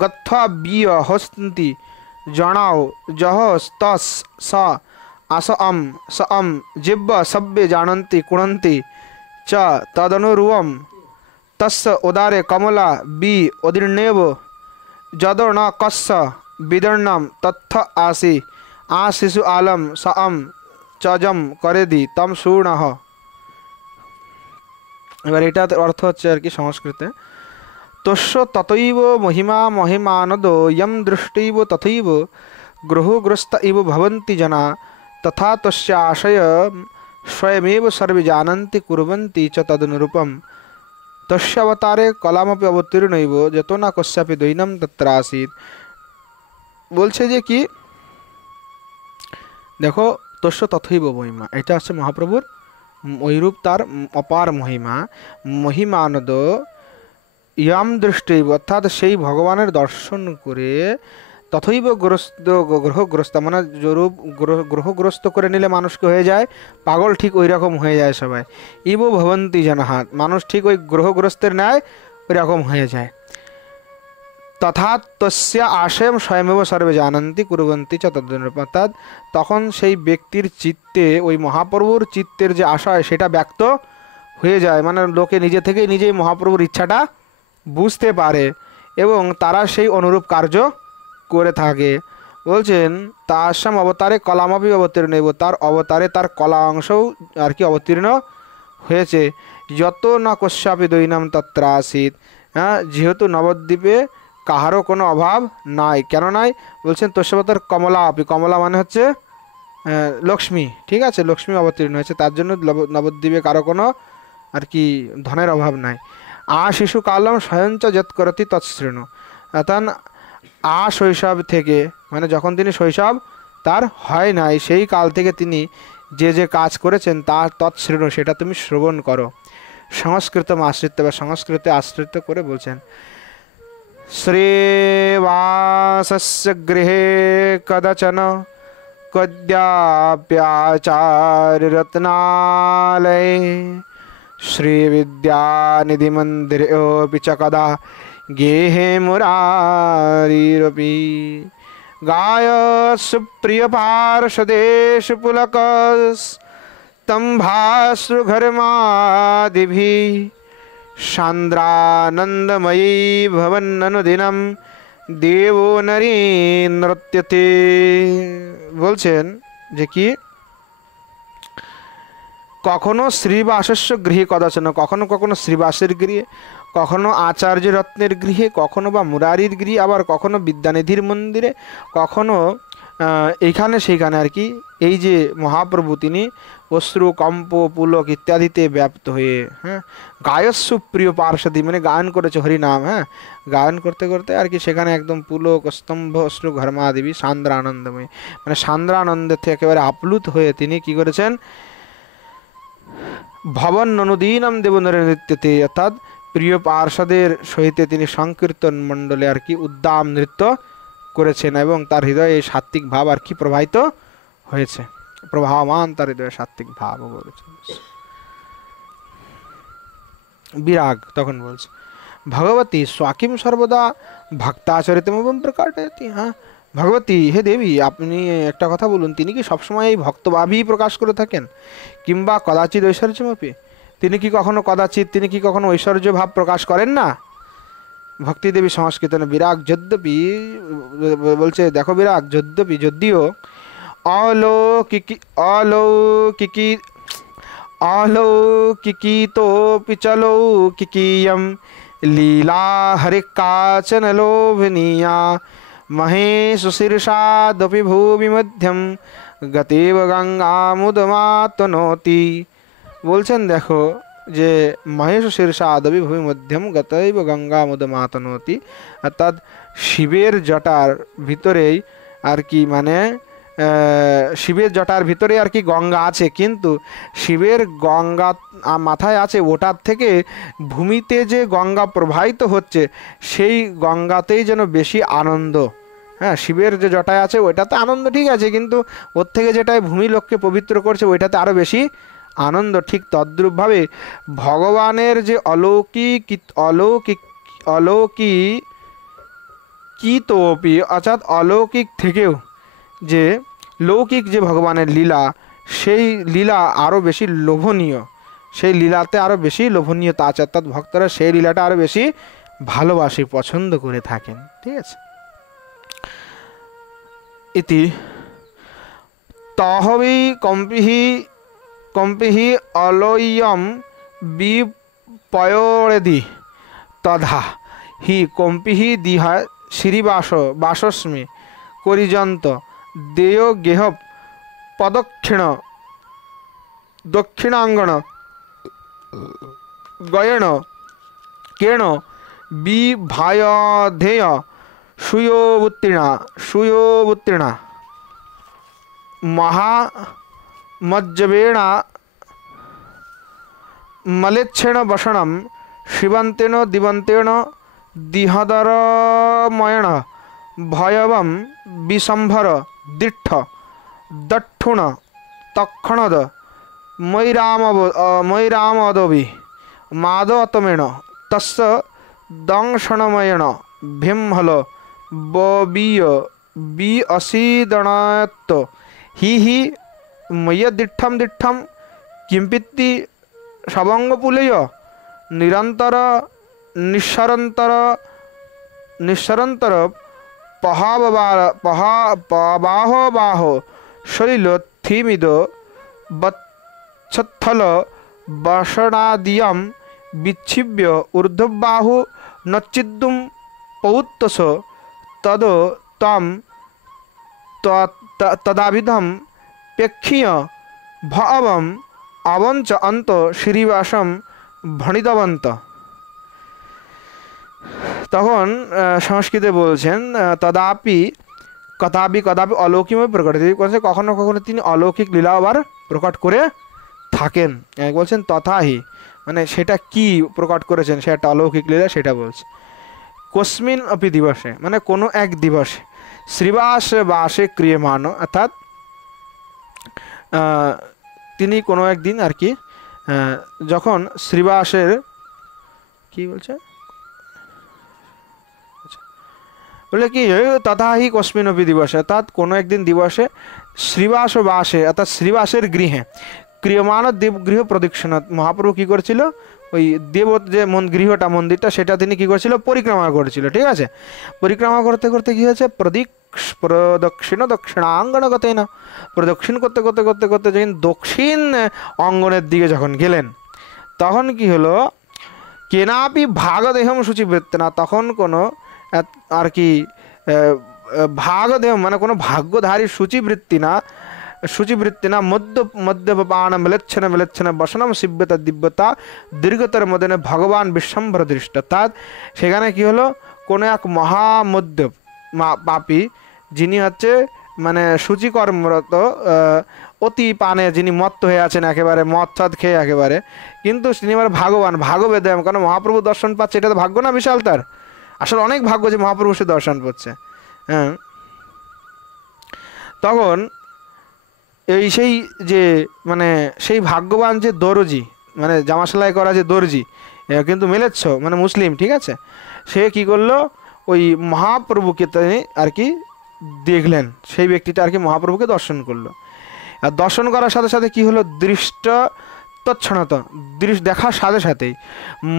গথা বিয় হস্তি জনাও জহ তস স আস স জিব্ব সব্যে জানন্তি কুণন্তি চ তদনুরূপম তস্য উদারে কমলা বি উদীর্ণেব যদ ন কস্য বিদর্ণম তথ্য আসি শিশু আলম স চজম করে দি তম শূর্ণ। এবার এটার অর্থ হচ্ছে আর কি সংস্কৃতে তস্য ততৈব মহিমা মহিমানদ ইয়ম দৃষ্টৈব তথৈব গ্রহগ্রস্ত ইব ভবন্তি জনা তথা তস্য আশয় স্বয়মেব সর্বে জানন্তি কুর্বন্তি চ তদনুরূপম তস্য অবতারে কলামপি অবতীর্ণৈব যত না কস্যাপি দৈনম তত্র আসিত। বলছে যে কি দেখো তস্য তথৈব মহিমা, এটা হচ্ছে মহাপ্রভুর ওইরূপ তার অপার মহিমা, মহিমানদ ইয়াম দৃষ্টৈব অর্থাৎ সেই ভগবানের দর্শন করে তথৈব গ্রহগ্রস্ত মানে যেরূপ গ্রহগ্রস্ত করে নিলে মানুষকে হয়ে যায় পাগল, ঠিক ওই রকম হয়ে যায় সবাই, ইব ভবন্তি জনাহা মানুষ ঠিক ওই গ্রহগ্রস্তের ন্যায় ওই রকম হয়ে যায়। তথা তস্য আশয়ম স্বয়মেব সর্বে জানন্তি কুর্বন্তি চ তদ্নুরূপম, অর্থাৎ তখন সেই ব্যক্তির চিত্তে ওই মহাপ্রভুর চিত্তের যে আশয় সেটা ব্যক্ত হয়ে যায়, মানে লোকে নিজে থেকেই নিজেই মহাপ্রভুর ইচ্ছাটা বুঝতে পারে এবং তারা সেই অনুরূপ কার্য করে থাকে। বলছেন তাসাম অবতারে কলামাপি অবতীর্ণ, এবং তার অবতারে তার কলা অংশও আর কি অবতীর্ণ হয়েছে। যত না কশ্যাপি দৈনাম তত্র আসিত, হ্যাঁ, যেহেতু নবদ্বীপে কাহারও কোনো অভাব নাই। কেন নাই? বলছেন তস্যবতার কমলা আপি, কমলা মানে হচ্ছে লক্ষ্মী, ঠিক আছে, লক্ষ্মী অবতীর্ণ হয়েছে, তার জন্য নবদ্বীপে কারো কোনো আর কি ধনের অভাব নাই। শিশু কালম স্বয়ঞ্চ যৎ করতি তৎশৃণু, অর্থাৎ শৈশব থেকে, মানে যখন তিনি শৈশব তার হয় নাই, সেই কাল থেকে তিনি যে যে কাজ করেছেন তা তৎশৃণু, সেটা তুমি শ্রবণ করো। সংস্কৃত আশ্রিত বা সংস্কৃতে আশ্রিত করে বলছেন শ্রেবাসস্য গৃহে কদচন কদ্যাপ্যাচার্য রত্নালয়ে শ্রীবিদ্যানিধি মন্দিরেऽপি চ কদা গেহে মুরারিরপি গায় সুপ্রিয় পার্শ্বদেশ পুলকস তম্ভাশ্রুঘর্মাদিভিः সান্দ্রানন্দময়ী ভবন্ননুদিনম দেবো নরী নৃত্যতে। বলছেন যে কি কখনো শ্রীবাসস্য গৃহে কদাচন, কখনো কখনো শ্রীবাসের গৃহে, কখনো আচার্য রত্নের গৃহে, কখনো বা মুরারির গৃহে, আবার কখনো বিদ্যানিধির মন্দিরে, কখনো এইখানে সেইখানে আর কি। এই যে মহাপ্রভু তিনি অশ্রু কম্প পুলক ইত্যাদিতে ব্যাপ্ত হয়ে, হ্যাঁ, গায়স্য প্রিয় পার্শ্বদী মানে গায়ন করেছে হরিনাম, হ্যাঁ, গায়ন করতে করতে আর কি সেখানে একদম পুলক স্তম্ভ অশ্রু ঘর্মাদেবী সান্দ্র আনন্দময়, মানে সান্দ্র আনন্দের থেকে একেবারে আপ্লুত হয়ে তিনি কি করেছেন, ভবন অনুদীনম দেবনরে নৃত্যতে, অর্থাৎ প্রিয় পার্ষদের সহিতে তিনি সংকীর্তন মণ্ডলে আর কি উদ্দাম নৃত্য করেছেন, এবং তার হৃদয়ে সাত্ত্বিক ভাব আর কি প্রবাহিত হয়েছে, প্রভাবমান তার হৃদয়ে সাত্ত্বিক ভাব করেছে। বিরাগ তখন বলছে ভগবতী স্বাকিম সর্বদা ভক্তাচরিতম প্রকাশয়তি। হ্যাঁ, ভগবতী, হে দেবী, আপনি একটা কথা বলুন, তিনি কি সবসময় এই ভক্তভাবই প্রকাশ করে থাকেন, কিংবা কদাচিৎ ঐশ্বর্যমপি, তিনি কি কখনো কদাচিৎ, তিনি কি কখনো ঐশ্বর্য ভাব প্রকাশ করেন না? ভক্তি দেবী সংস্কৃত বিরাগ যদ্যপি, বলছে দেখো বিরাগ, যদ্যপি যদিও অলৌকিকি অলৌকিকি অলৌকিকিতোপি চ লৌকিकीयं লীলা হরি কাচন লোভনীয়া মহেশ শীর্ষাদপি ভূমি মধ্যম গতেব গঙ্গামুদমাতনোতি। বলছেন দেখো যে মহেশ শীর্ষাদপি ভূমি মধ্যম গতৈব গঙ্গামুদমাতনোতি, অর্থাৎ শিবের জটার ভিতরেই আর কি, মানে শিবের জটার ভিতরে আর কি গঙ্গা আছে, কিন্তু শিবের গঙ্গা মাথায় আছে, ওটার থেকে ভূমিতে যে গঙ্গা প্রবাহিত হচ্ছে সেই গঙ্গাতেই যেন বেশি আনন্দ। হ্যাঁ, শিবের যে জটায় আছে ওইটাতে আনন্দ ঠিক আছে, কিন্তু ওর থেকে যেটাই ভূমি লোককে পবিত্র করছে ওইটাতে আরও বেশি আনন্দ। ঠিক তদ্রূপভাবে ভগবানের যে অলৌকিকতোপি, অর্থাৎ অলৌকিক থেকেও যে লৌকিক যে ভগবানের লীলা, সেই লীলা আরও বেশি লোভনীয়, সেই লীলাতে আরও বেশি লোভনীয়তা আছে, অর্থাৎ ভক্তরা সেই লীলাটা আরও বেশি ভালোবাসে, পছন্দ করে থাকেন। ঠিক আছে, ইতি তহবি কম্পিহি অলয়্যম বিপয়োরেদি তধা হি কম্পিহি দিহা শ্রীবাস বাসস্মি করিজন্ত দেয় গেহ দক্ষিণাঙ্গন গয়ণ কেণ বিভায়ধেয় সুয়োবুত্তীর্ণা মহামজ্জবেণা মলেচ্ছেণ বসনম শিবন্তেন দিবন্তেন দিহদরময়ণ ভয়বম বিসম্ভর দৃঢ় দক্ষুণ তক্ষণদ ময়িরামদবি মাদতমেণ তস্য দংশনময়েণ ভীমহল বীয় বি অসীদণত্ব হি হি ময়্যদৃঢ়ম দৃঢ়ম কিম্পিত্তি সবঙ্গপুলেয় নিরন্তর নিঃসরন্তর নিঃসরন্তর পহাবাহ বাহ সলিল থিমিদ বৎসত্থল বসনাদিয়ম বিচ্ছিব্য ঊর্ধ্ববাহু নচ্ছিদ্দুম পৌত্তস তদ তম তদাবিধম প্রেক্ষীয় ভবম অবঞ্চ অন্ত শ্রীবাসম ভণিতবন্ত। তখন সংস্কৃতে বলছেন তদাপি কদাপি কদাপি অলৌকিকভাবে প্রকট করছে, কখনো কখনো তিনি অলৌকিক লীলা আবার প্রকট করে থাকেন। বলছেন তথাহি, মানে সেটা কি প্রকট করেছেন, সে একটা অলৌকিক লীলা, সেটা বলছে। কস্মিন অপি দিবসে, মানে কোনো এক দিবসে, শ্রীবাস বাসে ক্রিয়মান, অর্থাৎ তিনি কোনো একদিন আর কি যখন শ্রীবাসের কি বলছে বলে কি তথাহি কস্মিন অপি দিবসে, অর্থাৎ কোনো একদিন দিবসে শ্রীবাস বাসে অর্থাৎ শ্রীবাসের গৃহে ক্রিয়মান দেবগৃহ প্রদক্ষিণ, মহাপ্রভু কী করেছিল, ওই দেব যে গৃহটা মন্দিরটা সেটা তিনি কী করেছিল, পরিক্রমা করেছিল। ঠিক আছে, পরিক্রমা করতে করতে কী হয়েছে, দক্ষিণাঙ্গনগতে না, প্রদক্ষিণ করতে করতে করতে করতে যখন দক্ষিণ অঙ্গনের দিকে যখন গেলেন, তখন কি হলো, কেনাপি ভাগদেহম সূচিবৃত্ত না, তখন কোনো আর কি ভাগদেহ মানে কোনো ভাগ্যধারী সূচিবৃত্তি না মদ্যপান মিলেচ্ছন বসনম শিব্যতা দিব্যতা দীর্ঘতর মদনে ভগবান বিশ্বম্ভর দৃষ্ট। অর্থাৎ সেখানে কি হলো, কোনো এক মহামদ্য পাপী যিনি হচ্ছে মানে সূচিকর্মরত অতি পানে যিনি মত্ত হয়ে আছেন, একেবারে মদ ছদ খেয়ে একেবারে, কিন্তু তিনি এবার ভাগবান ভাগবেদম, কারণ মহাপ্রভু দর্শন পাচ্ছে, এটা তো ভাগ্য না বিশাল, তার আসলে অনেক ভাগ্য যে মহাপ্রভু সে দর্শন পাচ্ছে। হ্যাঁ, তখন সেই যে মানে সেই ভাগ্যবান যে দর্জি, মানে জামা সেলাই করা যে দর্জি, কিন্তু মেলেচ্ছ মানে মুসলিম, ঠিক আছে, সে কি করলো, ওই মহাপ্রভুকে তিনি আর কি দেখলেন, সেই ব্যক্তিটা আর কি মহাপ্রভুকে দর্শন করলো। আর দর্শন করার সাথে সাথে কি হলো, দৃষ্ট তৎক্ষণাৎ দৃশ্য দেখার সাথে সাথেই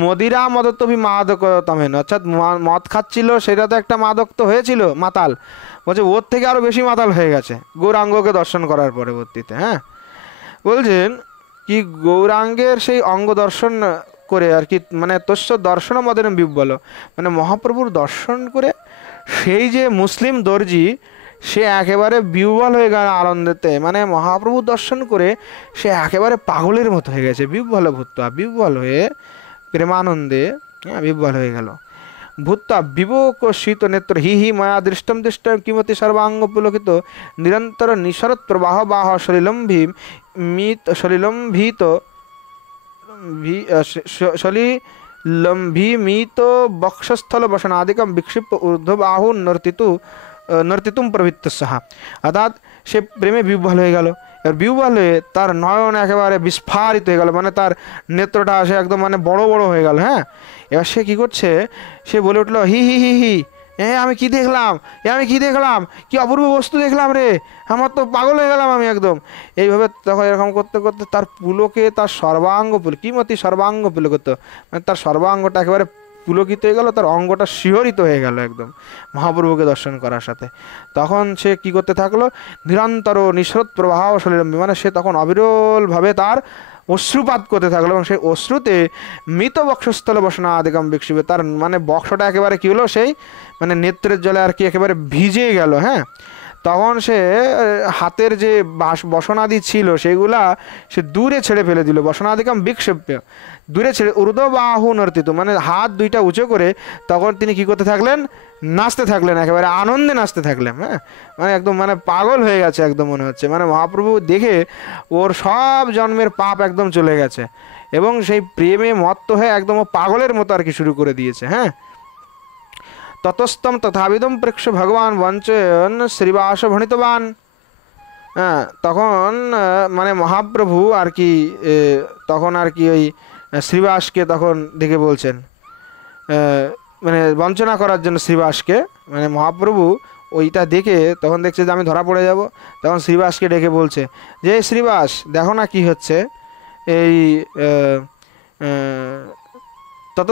মদিরা মদত্বভি মাদকতমেন, অর্থাৎ মদ খাচ্ছিল, সেটা তো একটা মাদক তো হয়েছিল, মাতাল, বলছে ওর থেকে আরও বেশি মাতাল হয়ে গেছে গৌরাঙ্গকে দর্শন করার পরবর্তীতে। হ্যাঁ, বলছেন কি গৌরাঙ্গের সেই অঙ্গ দর্শন করে আর কি, মানে তস্য দর্শন মদের বিব্বল, মানে মহাপ্রভুর দর্শন করে সেই যে মুসলিম দর্জি সে একেবারে বিহ্বল হয়ে গেল আনন্দেতে, মানে মহাপ্রভু দর্শন করে সে একেবারে পাগলের মতো হয়ে গেছে, বিহ্বল হয়ে প্রেমানন্দে বিহ্বল হয়ে গেল। ভূত্বা বিবোক শীত নেত্র হি হি মায়া দৃষ্টম দৃষ্টম কিমতি সর্বাঙ্গ পুলকিত নিরন্তর নিঃসরত প্রবাহ বাহ সলিলম্ভিত সলিলম্ভিমিত বক্ষস্থল বসনাদিকম বিক্ষিপ্ত ঊর্ধ্ববাহু নর্তিতুম প্রবৃত্ত সাহা, অর্থাৎ সে প্রেমে বিহ্বল হয়ে গেল। এবার বিহ্বল হয়ে তার নয়ন একেবারে বিস্ফারিত হয়ে গেল, মানে তার নেত্রটা সে একদম মানে বড় বড় হয়ে গেল। হ্যাঁ, এবার সে কী করছে, সে বলে উঠলো হি হি হি হি, আমি কি দেখলাম, আমি কি দেখলাম, কি অপূর্ব বস্তু দেখলাম রে, আমার তো পাগল হয়ে গেলাম আমি একদম। এইভাবে তখন এরকম করতে করতে তার পুলকে তার সর্বাঙ্গ কিমতি সর্বাঙ্গ পুলকিত, মানে তার সর্বাঙ্গটা একেবারে পুলকিত হয়ে গেল, তার অঙ্গটা শিহরিত হয়ে গেল একদম মহাপ্রভুকে দর্শন করার সাথে। তখন সে কি করতে থাকলো, নিরন্তর নিঃসরত প্রবাহ সলিলম্বী, মানে সে তখন অবিরলভাবে তার অশ্রুপাত করতে থাকলো, এবং সেই অশ্রুতে মৃত বক্ষস্থলে বসনা আদিকম বিক্ষিবে, তার মানে বক্ষটা একেবারে কী হলো, সেই মানে নেত্রের জলে আর কি একেবারে ভিজে গেল। হ্যাঁ, তখন সে হাতের যে বসনাদি ছিল সেগুলা সে দূরে ছেড়ে ফেলে দিল, বসনাদিকম বিক্ষেপ্য, দূরে ছেড়ে ঊর্ধ্ববাহু নর্তিত, মানে হাত দুইটা উঁচু করে তখন তিনি কি করতে থাকলেন, নাচতে থাকলেন, একেবারে আনন্দে নাচতে থাকলেন। হ্যাঁ, মানে একদম মানে পাগল হয়ে গেছে একদম, মনে হচ্ছে মানে মহাপ্রভু দেখে ওর সব জন্মের পাপ একদম চলে গেছে, এবং সেই প্রেমে মত্ত হয়ে একদম পাগলের মতো আর কি শুরু করে দিয়েছে। হ্যাঁ, ততস্তম তথাবিদম প্রেক্ষ ভগবান বঞ্চয়ন শ্রীবাস ভণিতবান। হ্যাঁ, তখন মানে মহাপ্রভু আর কি তখন আর কি ওই শ্রীবাসকে তখন দেখে বলছেন, মানে বঞ্চনা করার জন্য শ্রীবাসকে, মানে মহাপ্রভু ওইটা দেখে তখন দেখছে যে আমি ধরা পড়ে যাব, তখন শ্রীবাসকে ডেকে বলছে যে শ্রীবাস দেখো না কি হচ্ছে, এই তত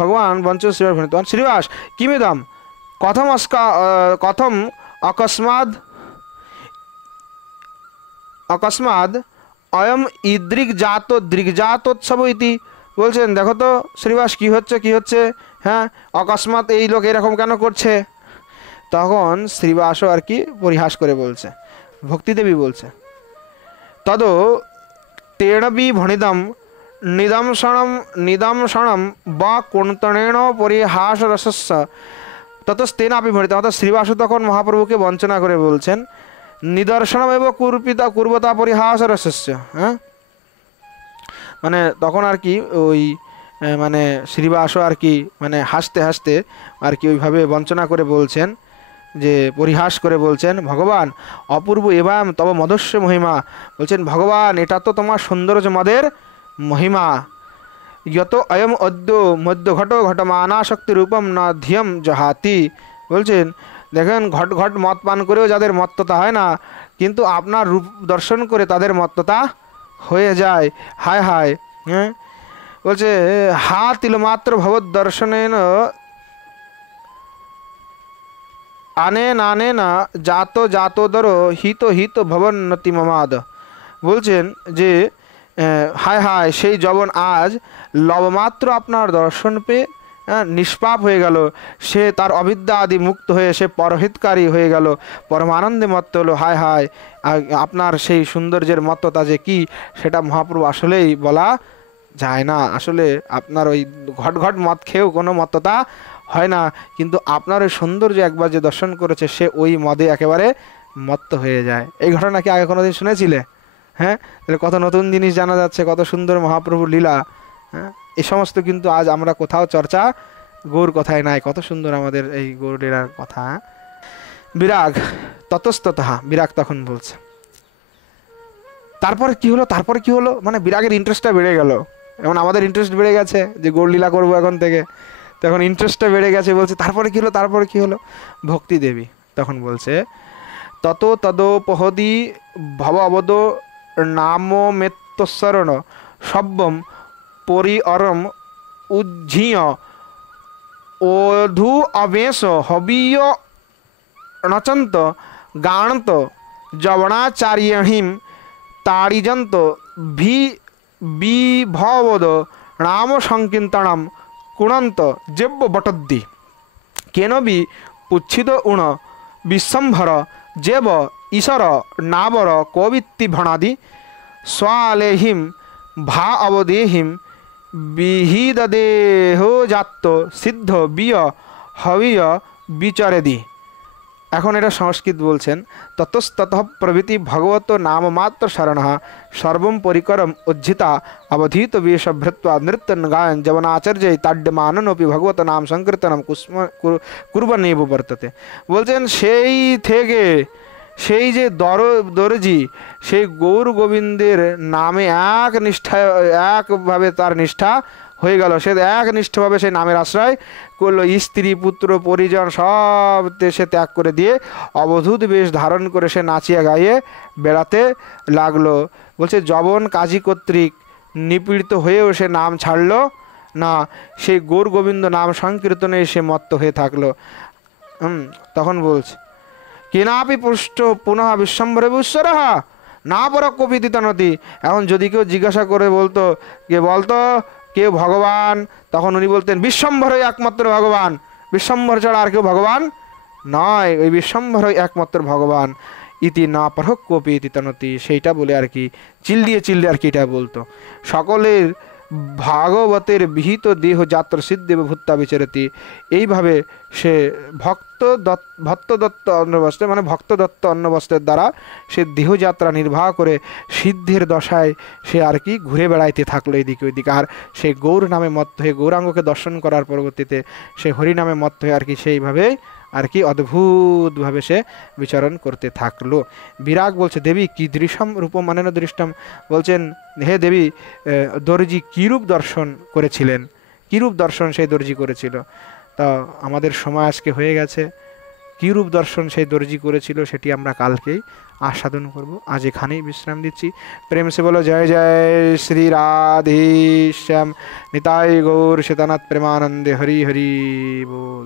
ভগবান বঞ্চ শ্রীবাস ভণিতবান শ্রীবাস কিমিদম কথম অকস্মাদ অকস্মাদ অয়ম ইদৃগ্জাত দৃগ্জাতোৎসব ইতি। বলছেন দেখো তো শ্রীবাস কি হচ্ছে, হ্যাঁ অকস্মাৎ এই লোক এরকম কেন করছে। তখন শ্রীবাসও আর কি পরিহাস করে বলছে, ভক্তিদেবী বলছে, তদ তেণবি ভণিদম নিদংশনম বা কুন্তনেন পরিহাস রসস্য ততস্তেনাপি ভণিতম। অর্থাৎ শ্রীবাসু তখন মহাপ্রভুকে বঞ্চনা করে বলছেন নিদর্শনম এব কুর্বতা পরিহাস রসস্য। হ্যাঁ মানে তখন আর কি ওই মানে শ্রীবাসও আর কি মানে হাসতে হাসতে আর কি ওইভাবে বঞ্চনা করে বলছেন, যে পরিহাস করে বলছেন, ভগবান অপূর্ব এবাম তব মদস্য মহিমা। বলছেন ভগবান এটা তো তোমার সৌন্দর্য মদের মহিমা। যত অয়ম অদ্য মধ্য ঘট ঘটমানাশক্তি রূপম না ধিয়ম জহাতি। বলছেন দেখেন ঘট ঘট মদ পান করেও যাদের মত্ততা হয় না, কিন্তু আপনার রূপ দর্শন করে তাদের মত্ততা হয়ে যায়। হায় হায়। হ্যাঁ বলছে হা তিলমাত্র ভগবত দর্শনেন আনেনা জাতোদর হিত ভবন্নতি মমাদ। বলছেন যে হায় হায় সেই যবন আজ লবমাত্র আপনার দর্শন পেয়ে নিষ্পাপ হয়ে গেল, সে তার অবিদ্যা আদি মুক্ত হয়ে সে পরহিতকারী হয়ে গেল, পরমানন্দে মত্ত হলো। হায় হায় আপনার সেই সৌন্দর্যের মত্ততা যে কি সেটা মহাপ্রভু আসলেই বলা যায় না। আসলে আপনার ওই ঘট ঘট মদ খেয়েও কোনো মত্ততা হয় না, কিন্তু আপনার ওই সৌন্দর্য একবার যে দর্শন করেছে সে ওই মদে একেবারে মত্ত হয়ে যায়। এই ঘটনা কি আগে কোনোদিন শুনেছিলে? হ্যাঁ তাহলে কত নতুন জিনিস জানা যাচ্ছে, কত সুন্দর মহাপ্রভুর লীলা। হ্যাঁ এই সমস্ত কিন্তু আজ আমরা কোথাও চর্চা গৌর কথায় নাই। কত সুন্দর আমাদের এই গৌর লীলার কথা। বিরাগ ততস্ততঃ, বিরাগ তখন বলছে তারপরে কি হলো, মানে বিরাগের ইন্টারেস্টটা বেড়ে গেল। এমন আমাদের ইন্টারেস্ট বেড়ে গেছে যে গৌর লীলা করবো এখন থেকে, তখন ইন্টারেস্টটা বেড়ে গেছে। বলছে তারপরে কি হলো। ভক্তি দেবী তখন বলছে তত তদোপহদি ভব অবদ নাম মেত্তস্মরণ সব্যম পরিঅরম উজ্ঝিয় ওধু অবেশ হবীয় নচন্ত গাণত যবনাচার্যহিম তাড়িজন্ত বিভবদ নাম সংকীর্তনম কুণন্ত যেব্য বটদ্দি কেনবি পুচ্ছিত উণ বিশ্বম্ভর যেব ঈশ্বর নাবর কবিত্তি ভণাদি স্বালেহিম ভা অবদেহিম বিহিদেহ জাত সিদ্ধ বিয় হবিয় বিচরেদি। এখন এটা সংস্কৃত বলছেন ততস্তত প্রভৃতি ভগবত নামমাত্র শরণ সর্বম পরিকরম উজ্জিতা অবধীত বেশভৃত্বা নৃত্য গায়ন যবনাচার্য তাড্যমাননোপি ভগবত নাম সংকীর্তনম কুর্বন্নেব বর্ততে। বলছেন সেই থেকে সেই যে দরজি সেই গৌর গোবিন্দের নামে একভাবে তার নিষ্ঠা হয়ে গেল, সে একনিষ্ঠভাবে সেই নামের আশ্রয় করলো, স্ত্রী পুত্র পরিজন সব সে ত্যাগ করে দিয়ে অবধূত বেশ ধারণ করে সে নাচিয়া গাইয়ে বেড়াতে লাগলো। বলছে যবন কাজী কর্তৃক নিপীড়িত হয়েও সে নাম ছাড়ল না, সেই গৌর গোবিন্দ নাম সংকীর্তনে সে মত্ত হয়ে থাকলো। তখন বলছে কেনাপি পুষ্ট পুনঃ বিশ্বম্ভরে ঈশ্বর না পর কপিতি তনতি। এখন যদি কেউ জিজ্ঞাসা করে বলতো কেউ ভগবান, তখন উনি বলতেন বিশ্বম্ভরই একমাত্র ভগবান, বিশ্বম্ভর ছাড়া আর কেউ ভগবান নয়, ওই বিশ্বম্ভরই একমাত্র ভগবান। ইতি না পর কপিতি তনতি, সেইটা বলে আর কি চিল দিয়ে আর কি এটা বলতো। সকলের ভাগবতের বিহিত দেহ যাত্রা সিদ্ধেব ভূত্তা বিচরতি। এইভাবে সে ভক্তদত্ত অন্নবস্ত্র মানে ভক্তদত্ত অন্নবস্ত্রের দ্বারা সে দেহযাত্রা নির্বাহ করে সিদ্ধের দশায় সে আর কি ঘুরে বেড়াইতে থাকলো এদিকে ওইদিকে। আর সেই গৌর নামে মত্ত হয়ে গৌরাঙ্গকে দর্শন করার পরবর্তীতে সে হরি নামে মত্ত হয়ে আর কি সেইভাবে আর কি অদ্ভুতভাবে সে বিচরণ করতে থাকলো। বিরাগ বলছে দেবী কি দৃশ্যম রূপম মানেন দৃষ্টম। বলছেন হে দেবী দর্জি কীরূপ দর্শন করেছিলেন, কীরূপ দর্শন সেই দর্জি করেছিল। তা আমাদের সময় আজকে হয়ে গেছে, কীরূপ দর্শন সেই দর্জি করেছিল সেটি আমরা কালকেই আস্বাদন করব। আজ এখানেই বিশ্রাম দিচ্ছি। প্রেম সে বলো জয় জয় শ্রী রাধে শ্যাম নিতাই গৌর শীতানাথ প্রেমানন্দে হরি হরি বল।